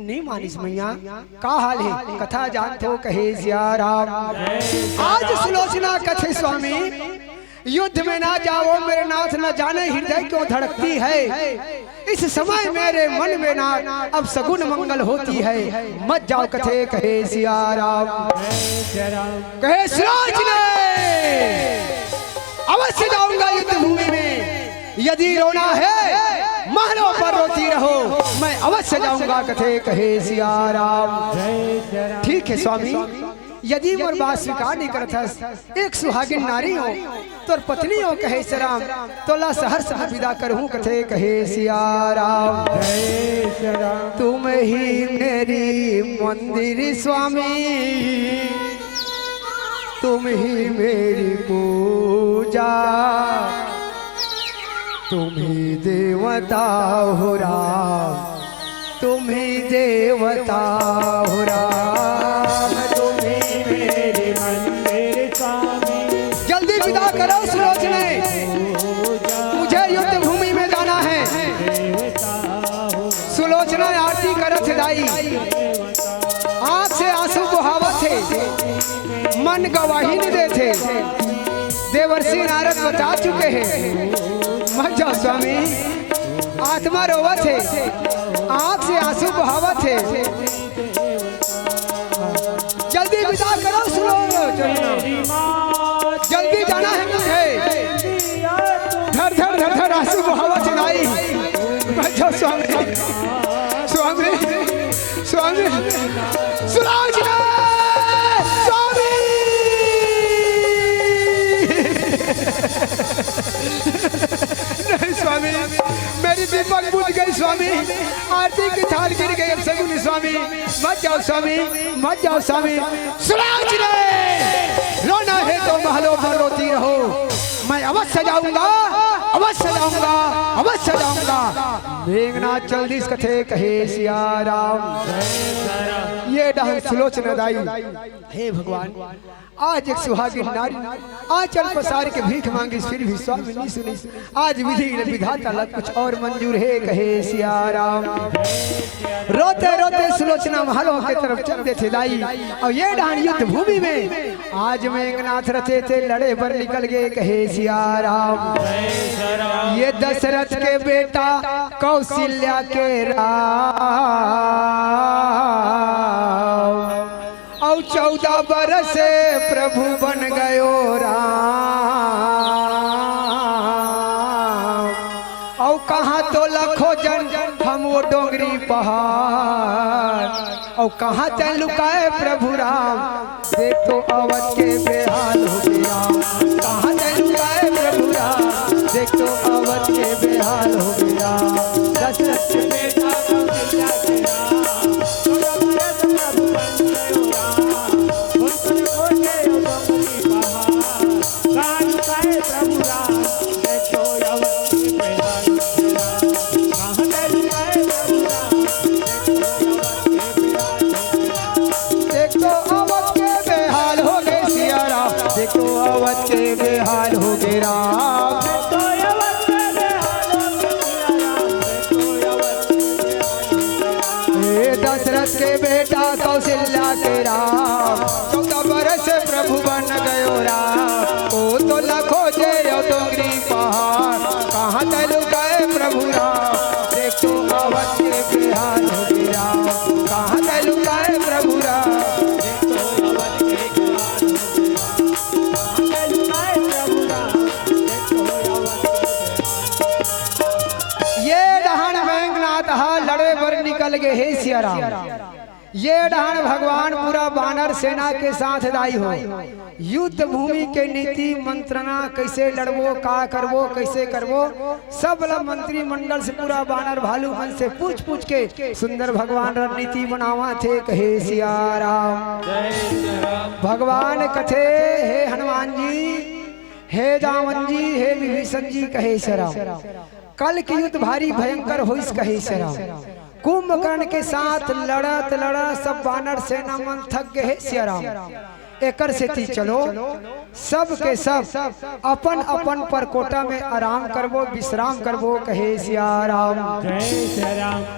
नहीं मानिस मैया का हाल है कथा जानते हो कहे सिया राम। आज सुलोचना कथे स्वामी युद्ध में ना जाओ मेरे नाथ न जाने हृदय क्यों धड़कती है। इस समय मेरे मन में ना अब सगुन मंगल होती है मत जाओ कथे कहे सिया राम। कहे सुलोचना अवश्य जाऊंगा युद्ध भूमि में यदि रोना है महलों पर रोती रहो मैं अवश्य जाऊंगा कथे कहे सिया राम। ठीक है स्वामी यदि मोर बात स्वीकार नहीं करता एक सुहागिन नारी हो तो पत्नी हो कहे सिया राम तो ला सहर सहर विदा करहूं कथे कहे सिया राम। तुम ही मेरी मंदिर स्वामी तुम ही मेरी पूजा तुम ही देवता हो राम तुम ही देवता हो राम तुम ही मेरे मंदिर स्वामी। जल्दी विदा करो सुलोचना मुझे युद्ध भूमि में जाना है। सुलोचना आरती करत दाई आंख से आंसू बहावत थे मन गवाही नहीं देते देवर्षि नारद बता चुके हैं। मत जाओ स्वामी, आत्मा रोवत है, आंख से आंसू बहावत है, जल्दी विदा करो। सुनो जल्दी जाना है मुझे, धर धर धर धर आंसू बहावत है नाई। मत जाओ स्वामी, स्वामी स्वामी सुनाओ जी स्वामी। नहीं स्वामी, मेरी दीपक बुझ गई स्वामी, आरती की थाल गिर गई। अब सगुनी स्वामी मत जाओ स्वामी, मत जाओ स्वामी। सुनाओ जी रोना है तो महलों पर रोती रहो, मैं अवश्य जाऊंगा, अवश्य जाऊंगा, अवश्य जाऊंगा। मेघनाथ जल्दी कथे कहे सिया राम। ये डांस सुलोचना दाई, हे भगवान आज एक सुहागिन नारी आंचल पसार के भीख मांगी, फिर भी स्वामी नहीं सुनी। आज विधि विधाता लग कुछ और मंजूर है कहे सिया राम। रोते रोते सुलोचना महलों की तरफ चलते थे दाई। और ये डांस युद्ध भूमि में आज मेघनाथ रथे थे, लड़े पर निकल गए कहे सिया राम। ये दशरथ के बेटा कौशल्या के राम, और 14 बरस प्रभु बन गयो राम। और कहाँ तो लखो जन हम वो डोंगरी पहाड़, और कहाँ ते लुकाए प्रभु राम। देख तो अवध के बेहाल हो गया, कहाँ ते लुकाए प्रभु राम। देख तो अवध के बेहाल हो गया। दशरथ के बेटा कौशल्या के राम, 14 बरस प्रभु बन गयो राम। उनके कोटे डोंगरी पहाड़, कहाँ लुकाए प्रभु राम। देख तो अवध के बेहाल हो गया, कहाँ ते लुकाए प्रभु राम। देख तो अवध के बेहाल हो गए सिया राम। देखो अवध के बेहाल हो गए राम। दशरथ के बेटा कौशल्या के राम, 14 बरस प्रभु बन गयो राम। ओ तो लखो जे डोंगरी पहाड़, कहाँ ते लुकाए प्रभु राम। देख तो अवध के बेहाल हो गए राम, कहाँ ते लुकाए प्रभु राम। ये डहान मेघनाथ लड़े बर निकल गए हे सिया राम। ये डहान भगवान पूरा बानर सेना के साथ दाई हो। युद्ध भूमि के नीति मंत्रणा कैसे लड़बो, का करबो, कैसे करबो, सब मंत्री मंडल से पूरा बानर भालू मन से पूछ पूछ के सुंदर भगवान रणनीति बनावा थे कहे सिया राम। भगवान कथे हे हनुमान जी, हे जामन जी, हे विभीषण जी कहे सिया राम। कल की युद्ध भारी भयंकर हो इस कहे सिया राम। कुंभकर्ण के साथ लड़त लड़ा सब बानर सेना मन थक गए सिया राम। एकर से ती चलो सब के सब अपन अपन परकोटा में आराम करबो, विश्राम करबो कहे सिया राम।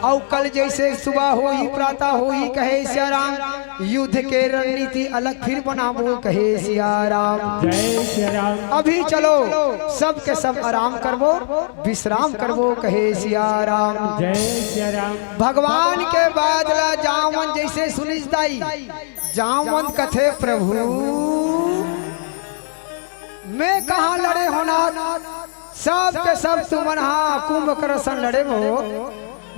और कल जैसे सुबह हो ही प्रातः हो ही कहे सिया राम। युद्ध के रणनीति अलग फिर बनाबो कहे सिया राम। अभी चलो सब के सब आराम करबो, विश्राम करबो कहे सिया राम। भगवान के बादला जामन जैसे सुनिश्दाई, जामन कथे प्रभु मैं कहाँ लड़े होना, सब के सब तुमन हाँ कुंभकर्ण लड़े हो।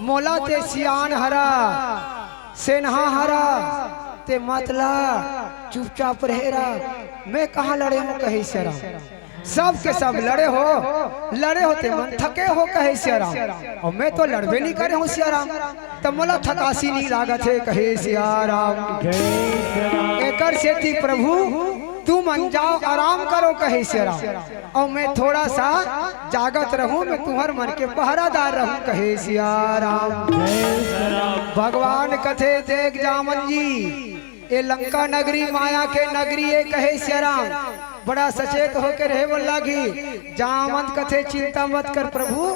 मोला ते सियान हरा सेनहा हरा ते मतला चुपचाप रहेरा, मैं कहाँ लड़े हो कहे सिया सब के सब लड़े हो ते मन थके हो कहे सिया राम। और मैं तो लड़बे नहीं करे हूँ सिया राम, तब मोला थकासी नहीं लागत है कहे सिया राम। एकर से थी प्रभु तू मन जाओ आराम करो कहे सिया राम। और मैं थोड़ा सा जागत रहूं, मैं तुम्हार मन के पहरादार रहूं कहे सिया राम। भगवान कथे देख जामन जी, ये लंका नगरी माया के नगरी है कहे सिया राम। बड़ा सचेत होकर रहे बोला की जामन कथे चिंता मत कर प्रभु,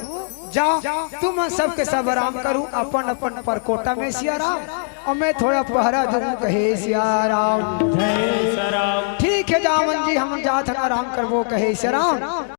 जाओ तुम सबके सब आराम करूं अपन अपन परकोटा में सिया राम और मैं थोड़ा पहरा दूं कहे सिया राम। ठीक है जामन जी हम जात आराम करवो कहे सिया राम।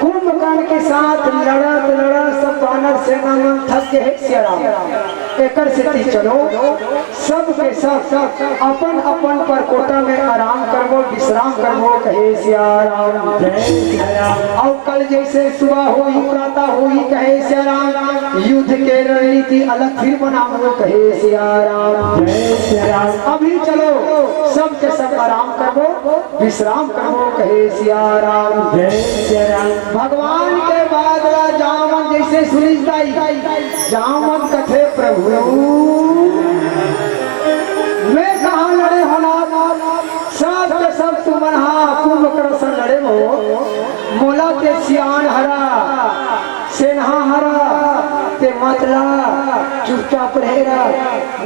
कुंभकर्ण के साथ लड़ा सब बानर सेना में थक गए सिया राम। एकर से चलो सब के सब अपन अपन परकोटा में आराम करवो विश्राम करवो कहे सिया राम। और कल जैसे सुबह हुई प्रातः हुई कहे सिया राम युद्ध के रणनीति अलग फिर बनाओ कहे सिया राम। अभी चलो सब के सब आराम करवो विश्राम करवो कहे सिया राम। भगवान के बाद जामन जैसे सुनिस दाई जामन कथे प्रभु मैं कहाँ लड़े होना सब के सब तुमन हाँ कुंभकर्ण से लड़े हो मोला के सियान हरा सेनहा हरा ते मतला चुपचाप रहेगा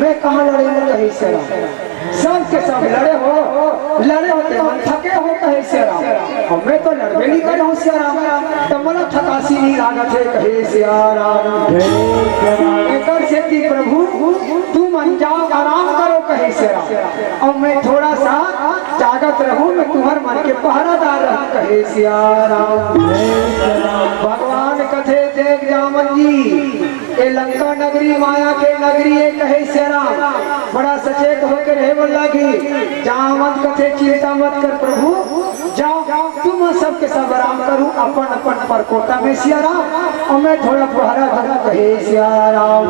मैं कहाँ लड़े हो कहीं से सब के सब लड़े होते मन थके हो कहे सिया राम। मैं तो लड़बे नहीं करे हूँ सिया राम तो मला थकासी नहीं लागत है कहे सिया राम। एकर से कि प्रभु तू मन जाओ आराम करो कहे सिया राम और मैं थोड़ा सा जागत रहूं मैं तुम्हार मन के पहरादार रहूं कहे सिया राम। भगवान कथे देख जामन जी ए लंका नगरी माया के नगरी है कहे सिया राम बड़ा सचेत होकर रहे बोला कि जामन कथे चिंता मत कर प्रभु जाओ तुम सबके सब आराम करूं अपन अपन परकोटा में सिया राम और मैं थोड़ा पहरा दूं कहे सिया राम।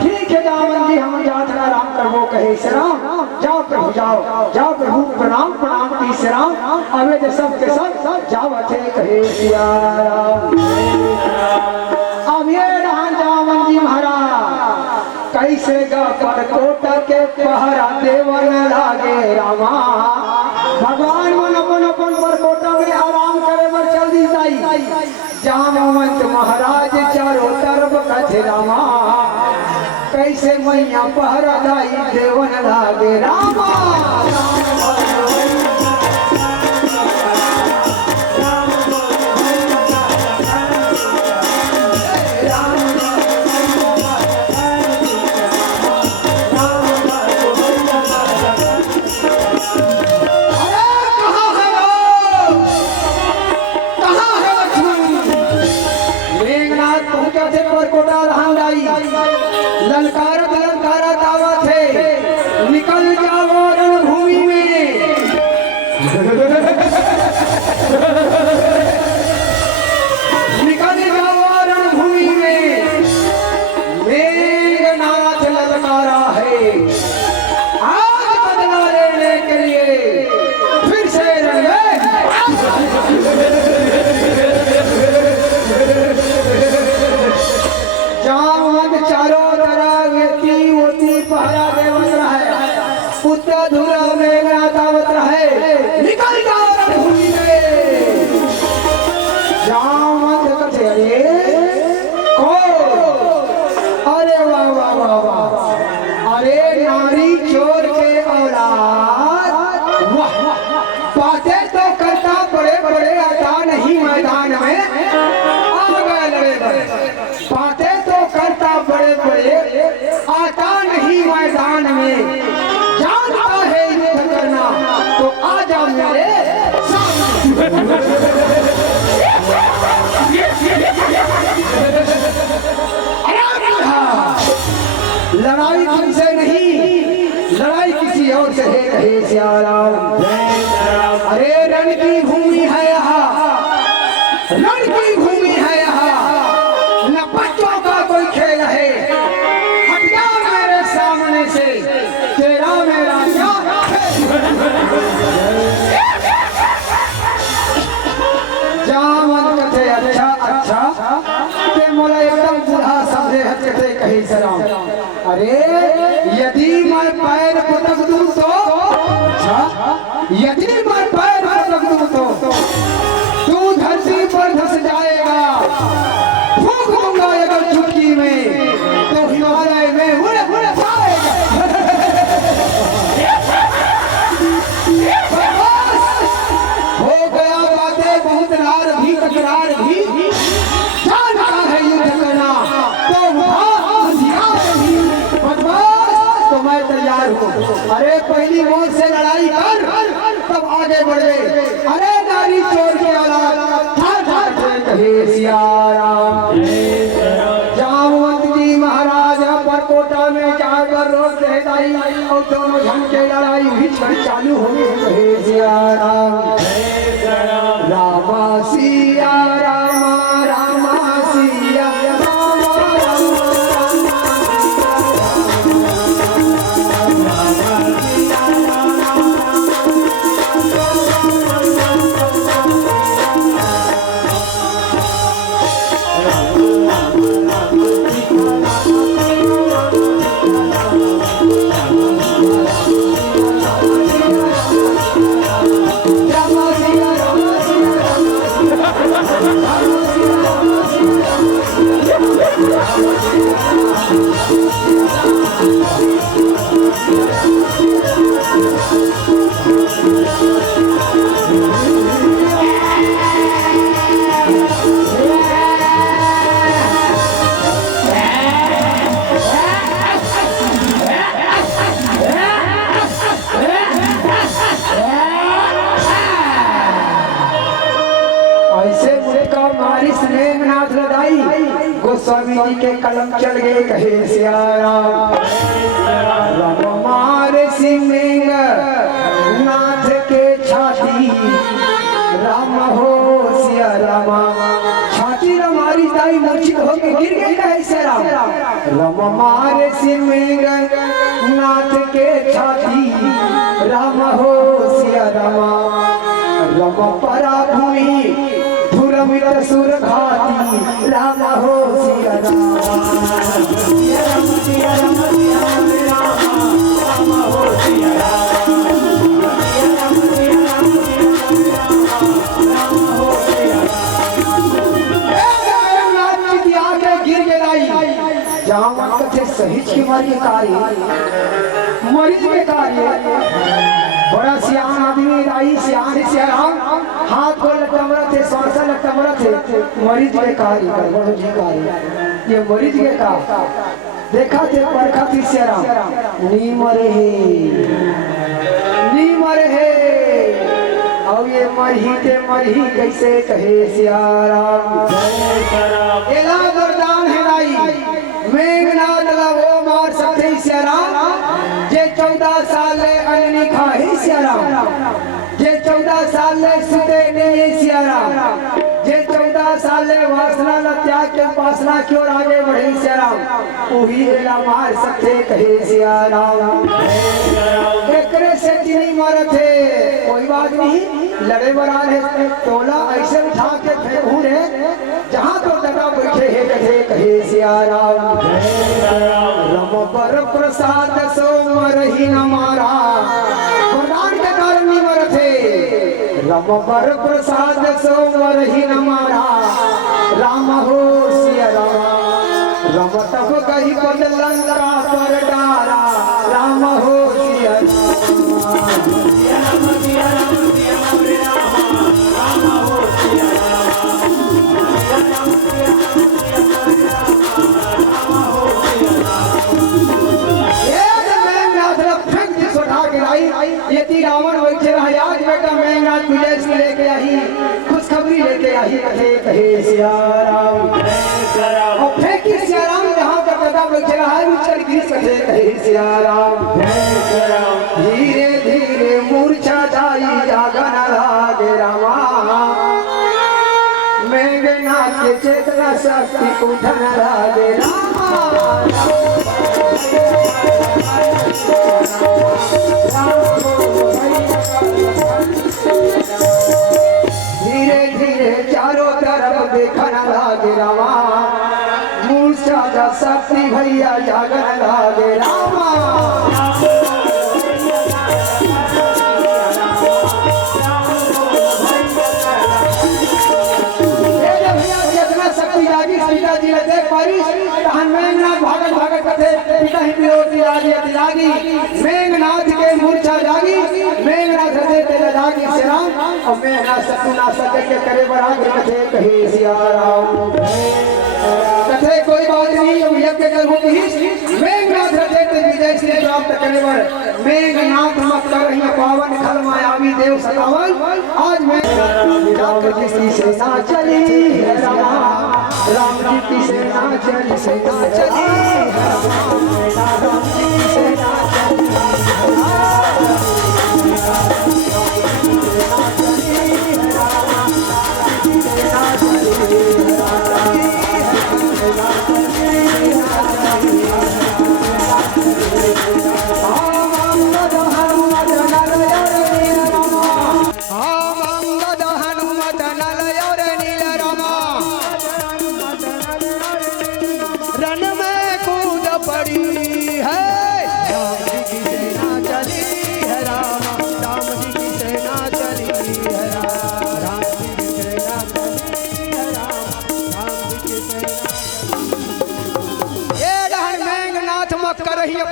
ठीक है जामन जी हम जात आराम करवो कहे सिया राम। जाओ प्रभु जाओ प्रभु प्रणाम प्रणाम की सिया राम अबे जो सबके सब जाओ थे कहे सिया राम। अब ये रहा जामन जी महाराज कैसे गा परकोटा के पहरा देवन लागे रामा। भगवान मन अपन अपन परकोटा में आराम करे बर चल दी जाई जामवंत महाराज चारों तरफ कथे रामा कैसे मैया पहरा दाई देवन लागे रामा। ललकारा दावत है निकल जाओ रणभूमि में निकल जाओ रणभूमि में मेघनाथ ललकारा है आज बदला लेने के लिए फिर से रण जामवंत चारों तरफ होती पहरा देवत रहे उत्तर धुरा में दावत रहे निकल जाओ रणभूमि में। जामवंत कथे अरे वाह वाह वाह वाह अरे नारी चोर के औलाद वाह बातें तो करता बड़े बड़े आता नहीं मैदान में आ गए लड़े बातें तो करता बड़े बड़े आता नहीं मैदान में जानता है युद्ध करना तो आ जाओ मेरे लड़ाई हमसे नहीं, लड़ाई किसी और से है, कहे सिया राम। अरे रण की भूमि है यहाँ, रण की भूमि है यहाँ, न बच्चों का कोई खेल है। हट जा मेरे सामने से, तेरा मेरा क्या जामन कथे अच्छा अच्छा ते मोला एकदम बूढ़ा समझे हट कथे कही सलाम। अरे यदि मैं पैर पटक दूं तो अच्छा, यदि मैं पैर पटक दूं तो तू धरती पर धस जाएगा। फूंक दूंगा अगर चुटकी में तो हिमालय में उड़ उड़ जाएगा। हो गया बातें बहुत रार भी तकरार भी, जानता है युद्ध करना तो हथियार भी। बदमाश तो मैं तैयार हूँ। अरे पहली मौत से लड़ाई कर तब आगे बढ़े। अरे नारी चोर के औलाद कहे सिया राम। जामवंत जी महाराज परकोटा में जाकर रोक देदाई और दोनों झंडे लड़ाई हुई चालू हो गई। कहे सिया राम रामा सिया रामा रामा सिया रामा गोस्वामी जी के कलम चल गए। कहे सिया राम राम मारे सिंह नाथ के छाती, राम हो सिया रामा। छाती हमारी दाई मूर्छित होके गिर गई। कहे सिया राम राम मारे सिंह नाथ के छाती, राम हो सिया रामा। राम परा भूमि धुरमित सुर घाती, राम हो सिया राम। सिया राम सिया राम सिया राम राम हो सिया राम। सिया राम सिया राम सिया राम हो सिया राम। आगे गिर गिराई जहाँ कथे सहित की मारी कार्य मरीज में कार्य। बड़ा सियान आदमी राई सियान सियाराम हाथ को लटमरा थे, सांसा लटमरा थे। मरीज के कार्य कर बड़ो जी कार्य ये मरीज के का देखा थे परखा थी सियाराम नी मरे है और ये मरही कैसे कहे सियाराम। एला वरदान है राई मेघनाथ वो मार सकते सियाराम। जे 14 साल अननी खाए सियाराम, जे 14 साल सुते नहीं सियाराम, जे 14 साल वासना न त्याग के उपासना की ओर आगे बढ़े सियाराम, वही एला मार सकते कहे सियाराम। एकरे से चीनी मारे थे कोई बात नहीं, लड़े बरार है तोला ऐसे उठा के फेंकू रे जहाँ तो दगा बैठे है कहे कहे सियाराम। रम पर प्रसाद सो मरही न मारा, वरदान के कारण नहीं मर थे। रम पर प्रसाद सो मरही न मारा, राम हो सिया राम। रम तब कही बदलंगा पर डारा, राम हो सिया राम। सिया राम सिया राम सिया राम राम हो सिया राम। सिया राम सिया राम सिया राम हो सिया राम। यदि रावण बैठे रहा आज बेटा मेघनाथ तुझे से लेके आई खुशखबरी लेके आई कहे कहे सिया राम। और फेंकी सिया राम जहाँ तक बैठे रहा है विचर गिरी कथे कहे सिया राम धीरे धीरे मूर्छा जाई जागन लागे रामा मेघनाथ के चेतना शक्ति उठन लागे रामा धीरे धीरे चारों तरफ देखन लागे रामा मूर्छा जा शक्ति भैया जागन लागे रामा सीता जी ने देख पारी मेघनाथ भागत भागत कथे पिता ही विरोधी जागी मेघनाथ के मूर्छा जागी मेघनाथ हृदय तेज जागी श्री राम और मेघनाथ सतुना सत्य करे बराग कथे कहे सिया राम कथे कोई बात नहीं अब यज्ञ करहु कही मेघनाथ हृदय तेज विजय श्री प्राप्त करे बर मेघनाथ मत करहि पावन खल मायावी देव सतावन आज मैं जाकर किसी से ना चली राम जी की सेना चली सेना चली राम जी की सेना चली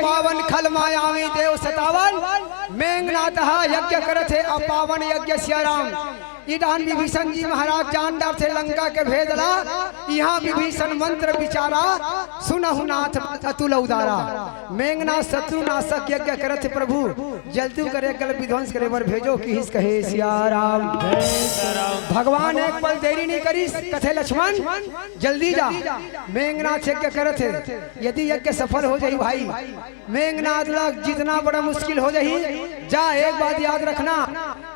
पावन खल मायावी देव सतावन मेघनाथ यज्ञ करथे अपावन यज्ञ सिया राम इधान विभीषण जी महाराज जानदार थे लंका के भेदला यहाँ विभीषण मंत्र विचारा सुनहु नाथ अतुल उदारा मेघनाथ शत्रुनाशक यज्ञ करथे प्रभु जल्दी करे कल विध्वंस करे बर भेजो कि हिस कहे सिया राम भगवान एक पल देरी नहीं करी कथे लक्ष्मण जल्दी जा मेघनाथ यज्ञ करथे यदि यज्ञ सफल हो जाई भाई मेघनाथ लग जितना बड़ा मुश्किल हो जाही जा एक बात याद रखना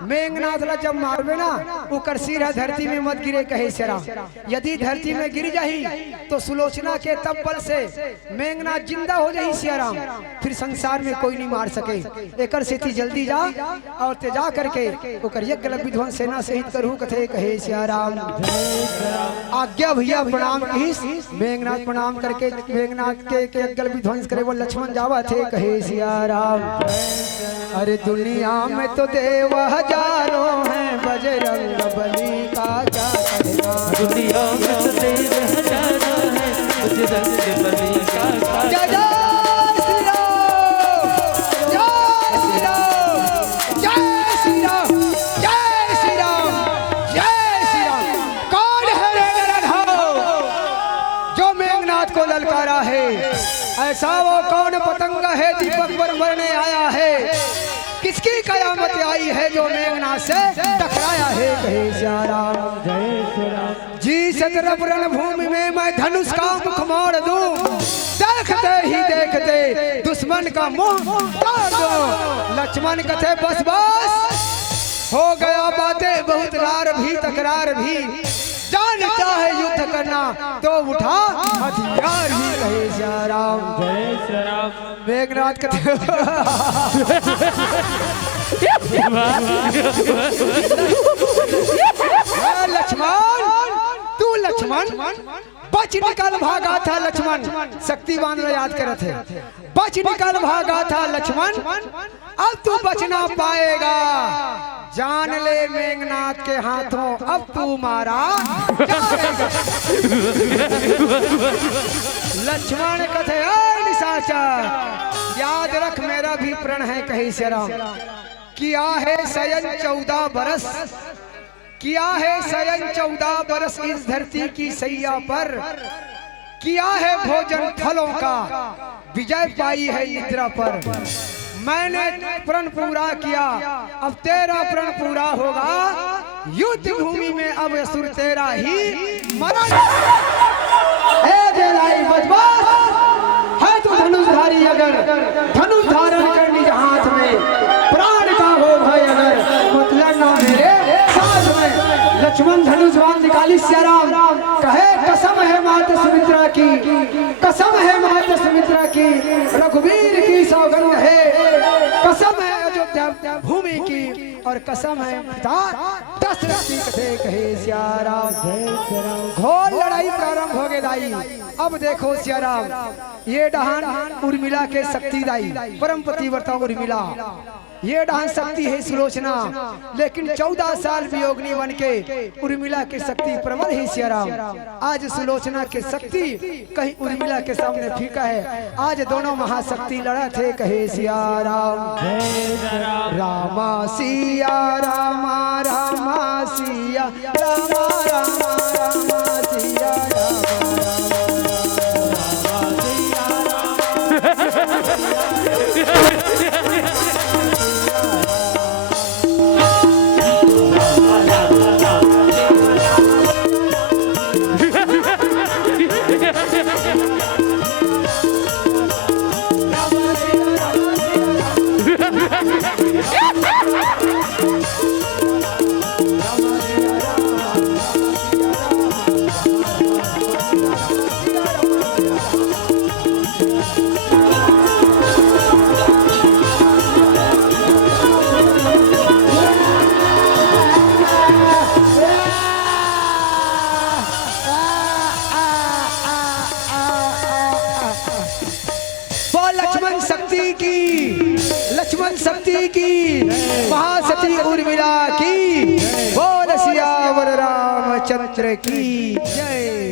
मेघनाथ लग जब मारबे ना उकर सिर धरती में मत गिरे कहे शरा यदि धरती में गिर जाही तो सुलोचना के तब बल से मेघनाथ जिंदा हो जाही सिया राम फिर संसार में कोई नहीं मार सके एकर सेती जल्दी जा और ते जा करके उकर यज्ञ विध्वंस सेना सहित करहु कथे कहे सिया राम आज्ञा भैया प्रणाम कहिस मेघनाथ प्रणाम करके मेघनाथ के यज्ञ विध्वंस करे वो लक्ष्मण जावा थे कहे सिया राम अरे दुनिया में तो देव हजारों हैं बजरंग बली का क्या कहना दुनिया में तो देव हजारों हैं बजरंग बली का क्या जय श्री राम जय श्री राम जय श्री राम जय श्री राम कौन है रे रणधर जो मेघनाथ को ललकारा है ऐसा वो कौन पतंगा है दीपक पर मरने आया है किसकी कयामत आई है जो मेघनाथ से टकराया है कहे सिया राम जय श्री राम जी सतरफ रणभूमि में मैं धनुष का मुख मोड़ दूं देखते ही देखते दुश्मन का मुंह तोड़ दूं लक्ष्मण कथे बस बस हो गया बातें बहुत रार भी तकरार भी जानता है युद्ध करना तो उठा हथियार ही कहे सिया राम जय श्री राम मेघनाथ कथे लक्ष्मण तू लक्ष्मण बच निकल भागा था लक्ष्मण शक्तिवान याद करे थे बच निकल भागा था लक्ष्मण अब तू बच ना पाएगा जान ले मेघनाथ के हाथों अब तू मारा लक्ष्मण कथे निशाचर याद रख मेरा भी प्रण है कही से राम किया है शयन 14 बरस किया है शयन 14 बरस इस धरती की सैया पर किया है भोजन फलों का विजय पाई है निद्रा पर मैंने प्रण पूरा किया अब तेरा प्रण पूरा होगा युद्ध भूमि में अब असुर तेरा ही मरण धनुषधारी अगर धनुष धारण कर निज हाथ में, प्राण का हो भय अगर मतलब ना मेरे साथ में। लक्ष्मण धनुष बाण निकाली सियाराम, कहे कसम है माता सुमित्रा की, कसम है माता सुमित्रा की, रघुवीर की सौगंध है, कसम है अयोध्या भूमि की, और कसम है पिता दशरथ की कथे कहे सियाराम। घोर लड़ाई प्रारंभ हो गई दाई। अब देखो सियाराम, ये डहान उर्मिला के शक्ति दाई, परम पतिव्रता उर्मिला, ये डहान शक्ति है सुलोचना, लेकिन 14 साल वियोगिनी बन के उर्मिला की शक्ति प्रबल है सियाराम। आज सुलोचना के शक्ति कहीं उर्मिला के सामने फीका है। आज दोनों महाशक्ति लड़ा थे कहे सियाराम। रामा सिया रामा रामा सिया रामा रामा रामा सिया लक्ष्मण शक्ति की, महासती उर्मिला की, बोल सियावर रामचंद्र की जय।